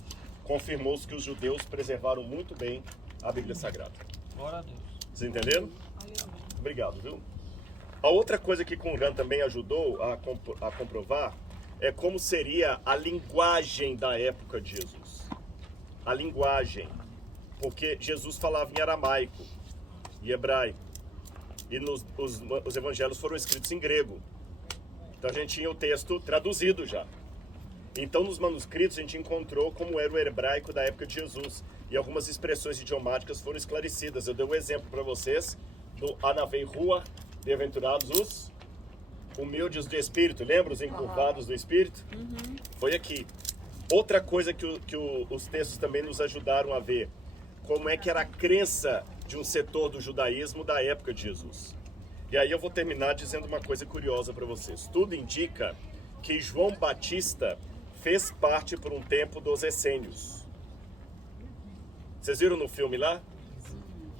confirmou-se que os judeus preservaram muito bem a Bíblia Sagrada. Glória a Deus. Vocês entenderam? Obrigado, viu? A outra coisa que Qumran também ajudou a comprovar é como seria a linguagem da época de Jesus. A linguagem. Porque Jesus falava em aramaico e hebraico. E os evangelhos foram escritos em grego. Então a gente tinha o texto traduzido já. Então nos manuscritos a gente encontrou como era o hebraico da época de Jesus. E algumas expressões idiomáticas foram esclarecidas. Eu dei um exemplo para vocês do Anavei Ruach, bem-aventurados os humildes de espírito. Lembra os encurvados do espírito? Foi aqui. Outra coisa que os textos também nos ajudaram a ver. Como é que era a crença de um setor do judaísmo da época de Jesus. E aí eu vou terminar dizendo uma coisa curiosa para vocês. Tudo indica que João Batista fez parte por um tempo dos essênios. Vocês viram no filme lá?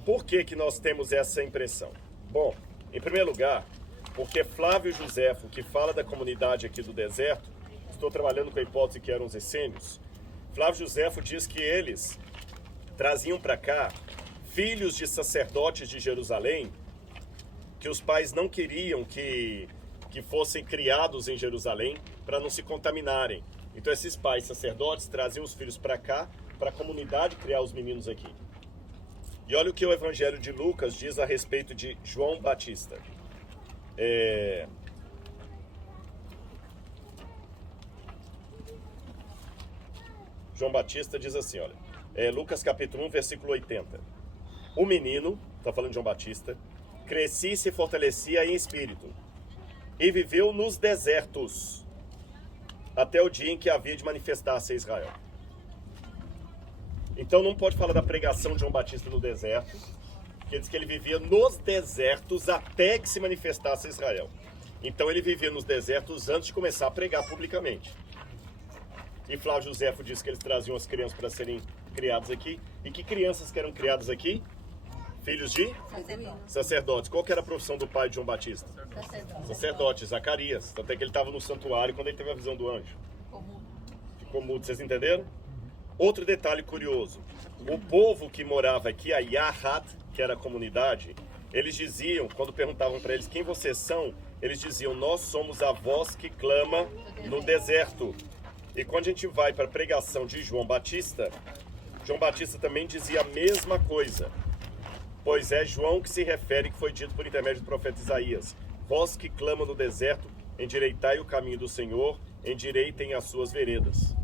Por que nós temos essa impressão? Bom, em primeiro lugar, porque Flávio Joséfo, que fala da comunidade aqui do deserto, estou trabalhando com a hipótese que eram os essênios, Flávio Joséfo diz que eles traziam para cá filhos de sacerdotes de Jerusalém, que os pais não queriam que fossem criados em Jerusalém para não se contaminarem. Então esses pais sacerdotes traziam os filhos para cá, para a comunidade criar os meninos aqui. E olha o que o Evangelho de Lucas diz a respeito de João Batista. João Batista diz assim, olha, Lucas capítulo 1, versículo 80. O menino, está falando de João Batista, crescia e se fortalecia em espírito, e viveu nos desertos, até o dia em que havia de manifestar-se a Israel. Então não pode falar da pregação de João Batista no deserto, que diz que ele vivia nos desertos até que se manifestasse a Israel. Então ele vivia nos desertos antes de começar a pregar publicamente. E Flávio Joséfo diz que eles traziam as crianças para serem criadas aqui. E que crianças que eram criadas aqui? Filhos de? Sacerdotes. Qual que era a profissão do pai de João Batista? Sacerdote, Zacarias. Até que ele estava no santuário quando ele teve a visão do anjo. Ficou mudo, vocês entenderam? Outro detalhe curioso. O povo que morava aqui, a Yahat, que era a comunidade, eles diziam, quando perguntavam para eles quem vocês são, eles diziam, nós somos a voz que clama no deserto. E quando a gente vai para a pregação de João Batista também dizia a mesma coisa. Pois é João que se refere, que foi dito por intermédio do profeta Isaías. Vós que clama no deserto, endireitai o caminho do Senhor, endireitem as suas veredas.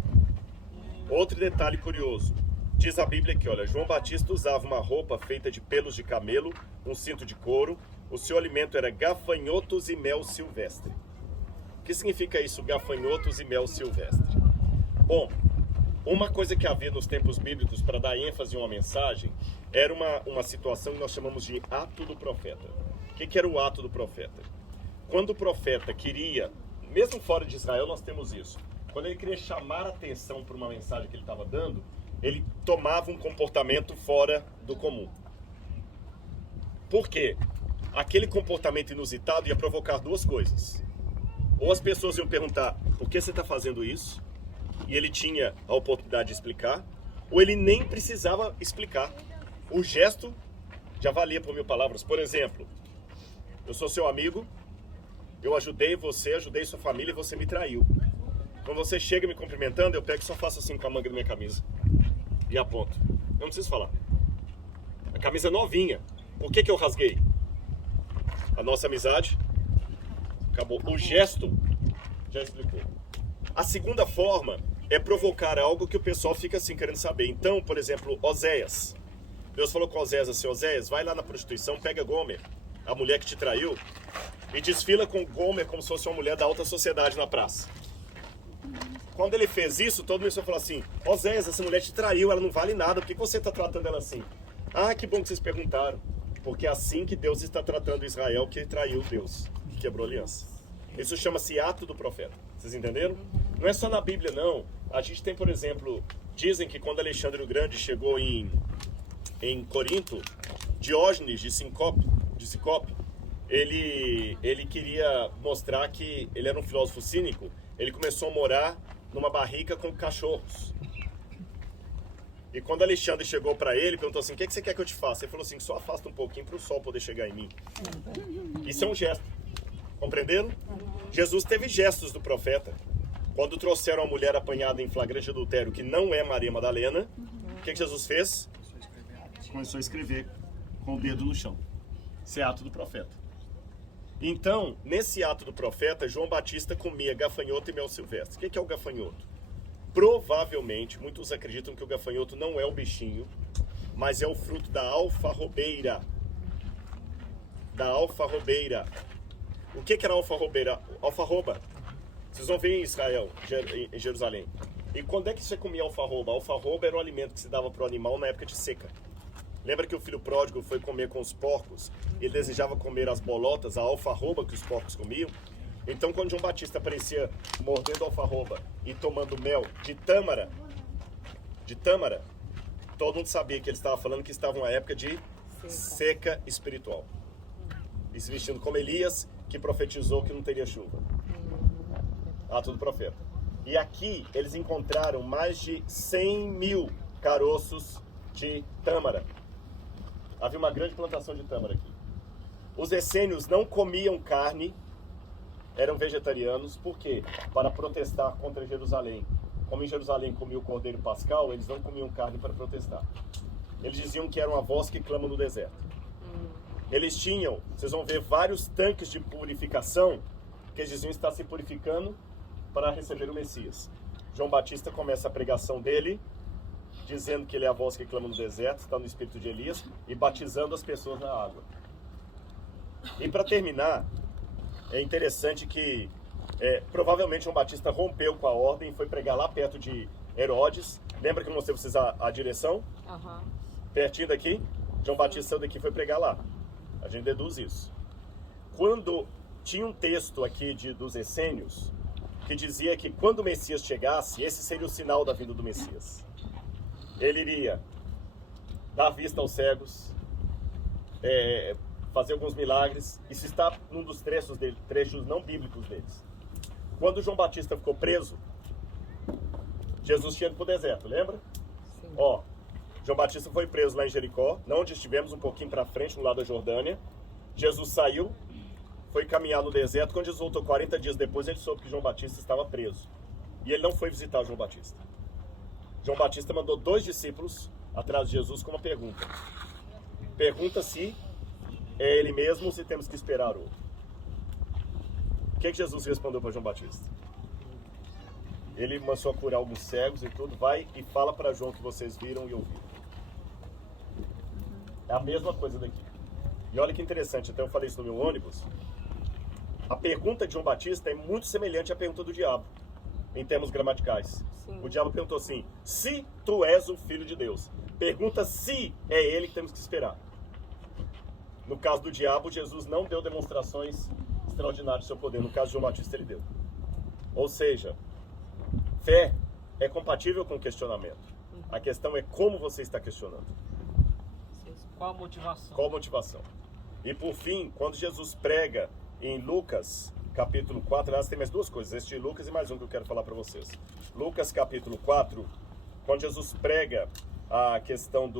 Outro detalhe curioso. Diz a Bíblia que, olha, João Batista usava uma roupa feita de pelos de camelo, um cinto de couro, o seu alimento era gafanhotos e mel silvestre. O que significa isso, gafanhotos e mel silvestre? Bom, uma coisa que havia nos tempos bíblicos para dar ênfase a uma mensagem era uma situação que nós chamamos de ato do profeta. O que era o ato do profeta? Quando o profeta queria, mesmo fora de Israel nós temos isso, quando ele queria chamar a atenção para uma mensagem que ele estava dando, ele tomava um comportamento fora do comum. Por quê? Aquele comportamento inusitado ia provocar duas coisas. Ou as pessoas iam perguntar, por que você está fazendo isso? E ele tinha a oportunidade de explicar, ou ele nem precisava explicar. O gesto já valia por 1000 palavras. Por exemplo, eu sou seu amigo, eu ajudei você, ajudei sua família e você me traiu. Quando você chega me cumprimentando, eu pego e só faço assim com a manga da minha camisa. E aponto. Eu não preciso falar. A camisa novinha. Por que eu rasguei? A nossa amizade acabou. O gesto já explicou. A segunda forma é provocar algo que o pessoal fica assim querendo saber. Então, por exemplo, Oséias. Deus falou com Oséias assim: Oséias, vai lá na prostituição, pega Gomer, a mulher que te traiu, e desfila com Gomer como se fosse uma mulher da alta sociedade na praça. Quando ele fez isso, todo mundo falou assim: Oséias, essa mulher te traiu, ela não vale nada, por que você está tratando ela assim? Ah, que bom que vocês perguntaram. Porque é assim que Deus está tratando Israel, que traiu Deus, que quebrou a aliança. Isso chama-se ato do profeta. Vocês entenderam? Não é só na Bíblia, não. A gente tem, por exemplo, dizem que quando Alexandre o Grande chegou em Corinto, Diógenes de Sicope, ele queria mostrar que ele era um filósofo cínico. Ele começou a morar numa barrica com cachorros. E quando Alexandre chegou para ele, perguntou assim: o que você quer que eu te faça? Ele falou assim: só afasta um pouquinho para o sol poder chegar em mim. Isso é um gesto. Compreenderam? Jesus teve gestos do profeta. Quando trouxeram a mulher apanhada em flagrante adultério, que não é Maria Madalena, o que Jesus fez? Começou a escrever com o dedo no chão. Esse é ato do profeta. Então, nesse ato do profeta, João Batista comia gafanhoto e mel silvestre. O que é o gafanhoto? Provavelmente, muitos acreditam que o gafanhoto não é o bichinho, mas é o fruto da alfarrobeira. Da alfarrobeira. O que era alfarrobeira? Alfarroba. Vocês vão ver em Israel, em Jerusalém. E quando é que você comia alfarroba? Alfarroba era um alimento que se dava para o animal na época de seca. Lembra que o filho pródigo foi comer com os porcos? Ele desejava comer as bolotas, a alfarroba que os porcos comiam. Então, quando João Batista aparecia mordendo alfarroba e tomando mel de tâmara, todo mundo sabia que ele estava falando que estava uma época de seca espiritual. E se vestindo como Elias, que profetizou que não teria chuva. Ato do profeta. E aqui eles encontraram mais de 100.000 caroços de tâmara. Havia uma grande plantação de tâmara aqui. Os essênios não comiam carne, eram vegetarianos. Por quê? Para protestar contra Jerusalém. Como em Jerusalém comia o cordeiro pascal, eles não comiam carne para protestar. Eles diziam que era uma voz que clama no deserto. Eles tinham, vocês vão ver, vários tanques de purificação, que eles diziam estar se purificando para receber o Messias. João Batista começa a pregação dele, dizendo que ele é a voz que clama no deserto, está no espírito de Elias, e batizando as pessoas na água. E para terminar, é interessante que provavelmente João Batista rompeu com a ordem e foi pregar lá perto de Herodes. Lembra que eu mostrei vocês a direção? Pertinho daqui. João Batista saiu daqui e foi pregar lá. A gente deduz isso. Quando tinha um texto aqui dos essênios que dizia que quando o Messias chegasse, esse seria o sinal da vinda do Messias. Ele iria dar vista aos cegos, fazer alguns milagres. Isso está num dos trechos não bíblicos deles. Quando João Batista ficou preso, Jesus tinha ido para o deserto, lembra? Sim. João Batista foi preso lá em Jericó, onde estivemos um pouquinho para frente, no lado da Jordânia. Jesus saiu, foi caminhar no deserto. Quando Jesus voltou 40 dias depois, ele soube que João Batista estava preso. E ele não foi visitar João Batista. João Batista mandou 2 discípulos atrás de Jesus com uma pergunta. Pergunta se é ele mesmo ou se temos que esperar outro. O que Jesus respondeu para João Batista? Ele começou a curar alguns cegos e tudo. Vai e fala para João que vocês viram e ouviram. É a mesma coisa daqui. E olha que interessante, até eu falei isso no meu ônibus. A pergunta de João Batista é muito semelhante à pergunta do diabo, em termos gramaticais. Sim. O diabo perguntou assim: se tu és o filho de Deus. Pergunta se é ele que temos que esperar. No caso do diabo, Jesus não deu demonstrações extraordinárias do seu poder. No caso de João Batista, ele deu. Ou seja, fé é compatível com questionamento. A questão é como você está questionando. Qual a motivação? Qual a motivação? E por fim, quando Jesus prega em Lucas, capítulo 4, aliás, tem mais 2 coisas, este de Lucas e mais um que eu quero falar para vocês. Lucas, capítulo 4, quando Jesus prega a questão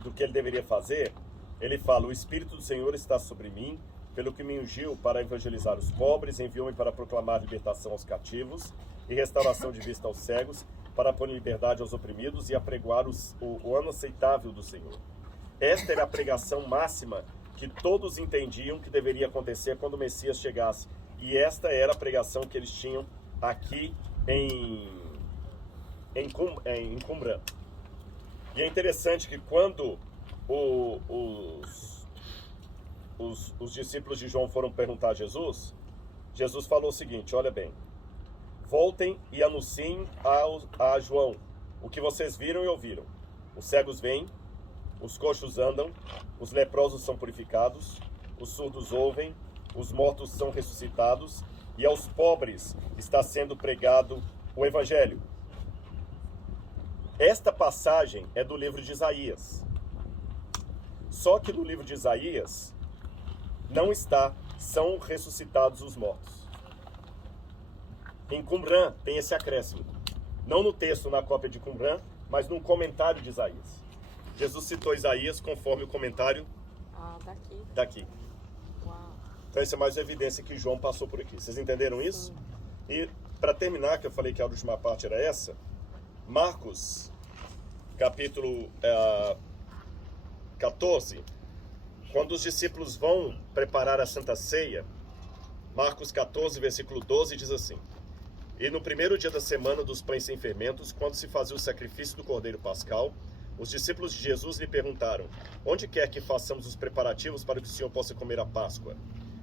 do que ele deveria fazer, ele fala: o Espírito do Senhor está sobre mim, pelo que me ungiu para evangelizar os pobres, enviou-me para proclamar libertação aos cativos e restauração de vista aos cegos, para pôr em liberdade aos oprimidos e apregoar o ano aceitável do Senhor. Esta era a pregação máxima que todos entendiam que deveria acontecer quando o Messias chegasse. E esta era a pregação que eles tinham aqui em Qumran. E é interessante que quando os discípulos de João foram perguntar a Jesus, Jesus falou o seguinte: olha bem, voltem e anunciem a João o que vocês viram e ouviram. Os cegos vêm, os coxos andam, os leprosos são purificados, os surdos ouvem, os mortos são ressuscitados, e aos pobres está sendo pregado o Evangelho. Esta passagem é do livro de Isaías. Só que no livro de Isaías não está, são ressuscitados os mortos. Em Qumran tem esse acréscimo. Não no texto, na cópia de Qumran, mas num comentário de Isaías. Jesus citou Isaías conforme o comentário daqui. Uau. Então essa é mais uma evidência que João passou por aqui. Vocês entenderam isso? E para terminar, que eu falei que a última parte era essa, Marcos, capítulo 14, quando os discípulos vão preparar a Santa Ceia, Marcos 14, versículo 12, diz assim: e no primeiro dia da semana dos pães sem fermentos, quando se fazia o sacrifício do Cordeiro Pascal, os discípulos de Jesus lhe perguntaram: onde quer que façamos os preparativos para que o Senhor possa comer a Páscoa?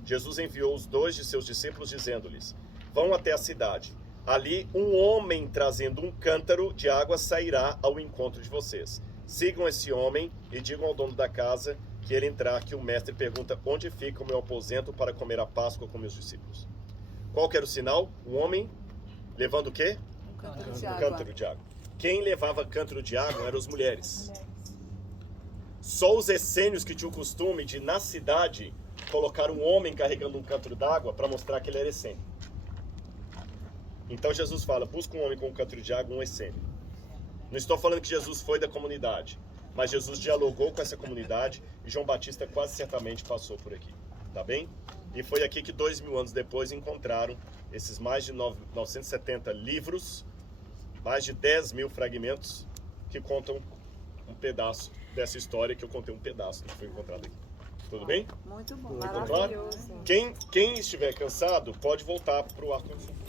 Jesus enviou os 2 de seus discípulos, dizendo-lhes: vão até a cidade. Ali um homem trazendo um cântaro de água sairá ao encontro de vocês. Sigam esse homem e digam ao dono da casa que ele entrar, que o mestre pergunta: onde fica o meu aposento para comer a Páscoa com meus discípulos? Qual que era o sinal? O homem levando o quê? Um cântaro de Um água. cântaro de água. Quem levava cântaro de água eram as mulheres. Só os essênios que tinham o costume de, na cidade, colocar um homem carregando um cântaro d'água para mostrar que ele era essênio. Então Jesus fala: busca um homem com um cântaro de água, um essênio. Não estou falando que Jesus foi da comunidade, mas Jesus dialogou com essa comunidade e João Batista quase certamente passou por aqui. Tá bem? E foi aqui que 2000 anos depois encontraram esses mais de 970 livros, mais de 10 mil fragmentos que contam um pedaço dessa história, que eu contei um pedaço do que foi encontrado aqui. Tudo bem? Muito bom, Ficou claro? maravilhoso. Quem estiver cansado pode voltar para o ar-condicionado.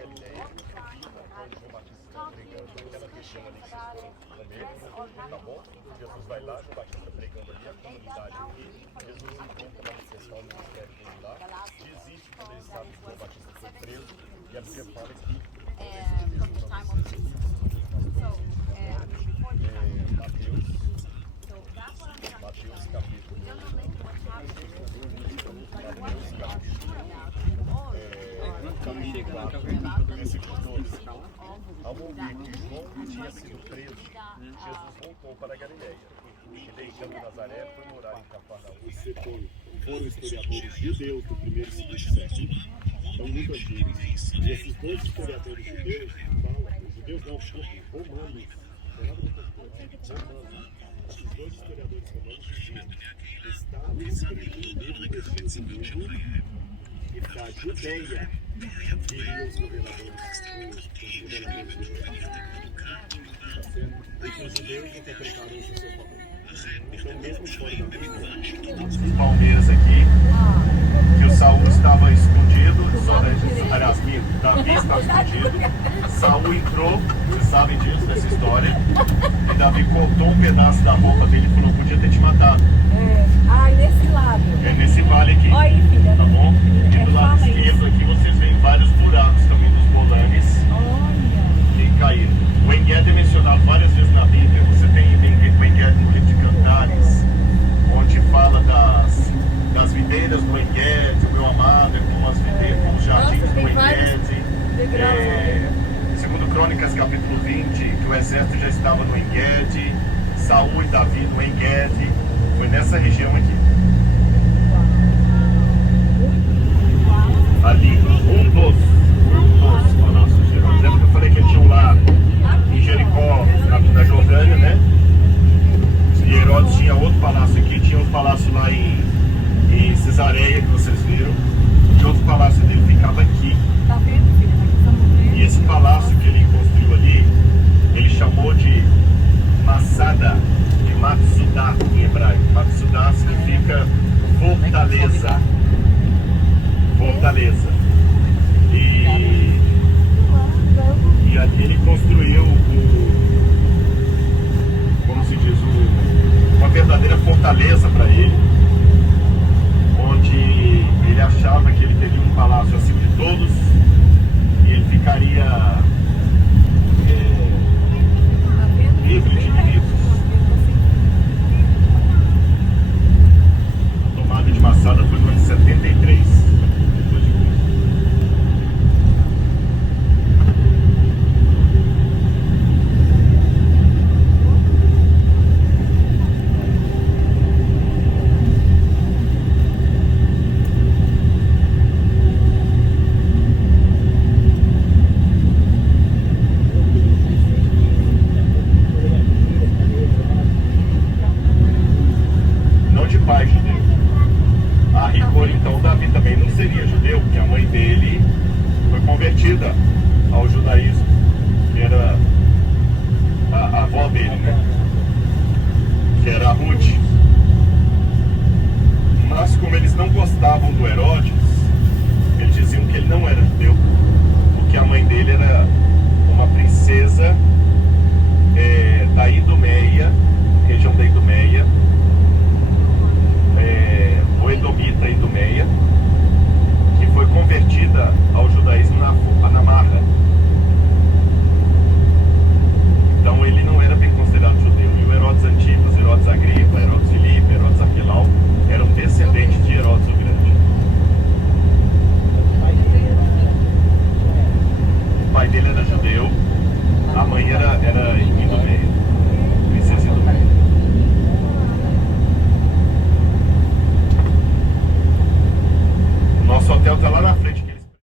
Galileia, onde João Batista está pregando naquela região ali que vocês foram comer, tá bom? Jesus vai lá, João Batista pregando ali, a comunidade aqui, Jesus intenta manifestar o ministério dele lá, desiste quando ele sabe que João Batista foi preso, e a Bíblia fala que Mateus capítulo versículo 12. Ao ouvir que João tinha sido preso, Jesus voltou para a Galileia e, deixando Nazaré, foi morar em Cafarnaum. Foram historiadores judeus do primeiro e segundo século. Então, muitas vezes, e esses dois historiadores judeus falam, romanos, esses dois historiadores romanos diziam que estava escrito no livro deste mundo e da Judeia viriam os governadores de Está certo? E que os judeus interpretaram isso a seu favor. Então, mesmo fora da Bíblia, os Palmeiras aqui, que o Saul estava escondido, aliás, Davi estava escondido, Saul entrou, vocês sabem disso, dessa história, e Davi cortou um pedaço da roupa dele e falou, podia ter te matado. Nesse lado. É nesse vale aqui. Olha aí, filha. Tá bom? E do lado esquerdo aqui vocês veem vários buracos também dos bolanes que caíram. O Engedi é mencionado várias vezes na Bíblia. Você tem o Engedi no livro de Cantares, onde fala das videiras do Engedi, o meu amado é como as videiras, como os jardins do Engedi. Segundo Crônicas capítulo 20, que o exército já estava no Engedi, Saul e Davi no Engedi. Foi nessa região aqui. Ali, um dos palácios de Herodes. Lembra que eu falei que eles tinham lá em Jericó, na Jordânia, né? E Herodes tinha outro palácio aqui, tinha outro palácio lá em Cesareia, que vocês viram. E outro palácio dele ficava aqui. E esse palácio que ele construiu ali, ele chamou de Masada e Matsudá em hebraico. Matsudá significa fortaleza. Fortaleza. E ali ele construiu como se diz, uma verdadeira fortaleza para ele, onde ele achava que ele teria um palácio acima de todos e ele ficaria livre de inimigos. A tomada de Massada foi no ano de 73 depois de Cristo. Não de pai judeu. A rigor, então, Davi também não seria judeu, porque a mãe dele foi convertida ao judaísmo, que era a avó dele, né? Que era a Ruth. Mas como eles não gostavam do Herodes, eles diziam que ele não era judeu, porque a mãe dele era uma princesa da Idumeia, região da Idumeia, o Edomita Idumeia, que foi convertida ao judaísmo na Marra. Então ele não era bem considerado judeu. E o Herodes Antipas, Herodes Agripa, Herodes Filipe, Herodes Arquelau eram descendentes de Herodes o Grande. O pai dele era judeu, a mãe era Idumeia.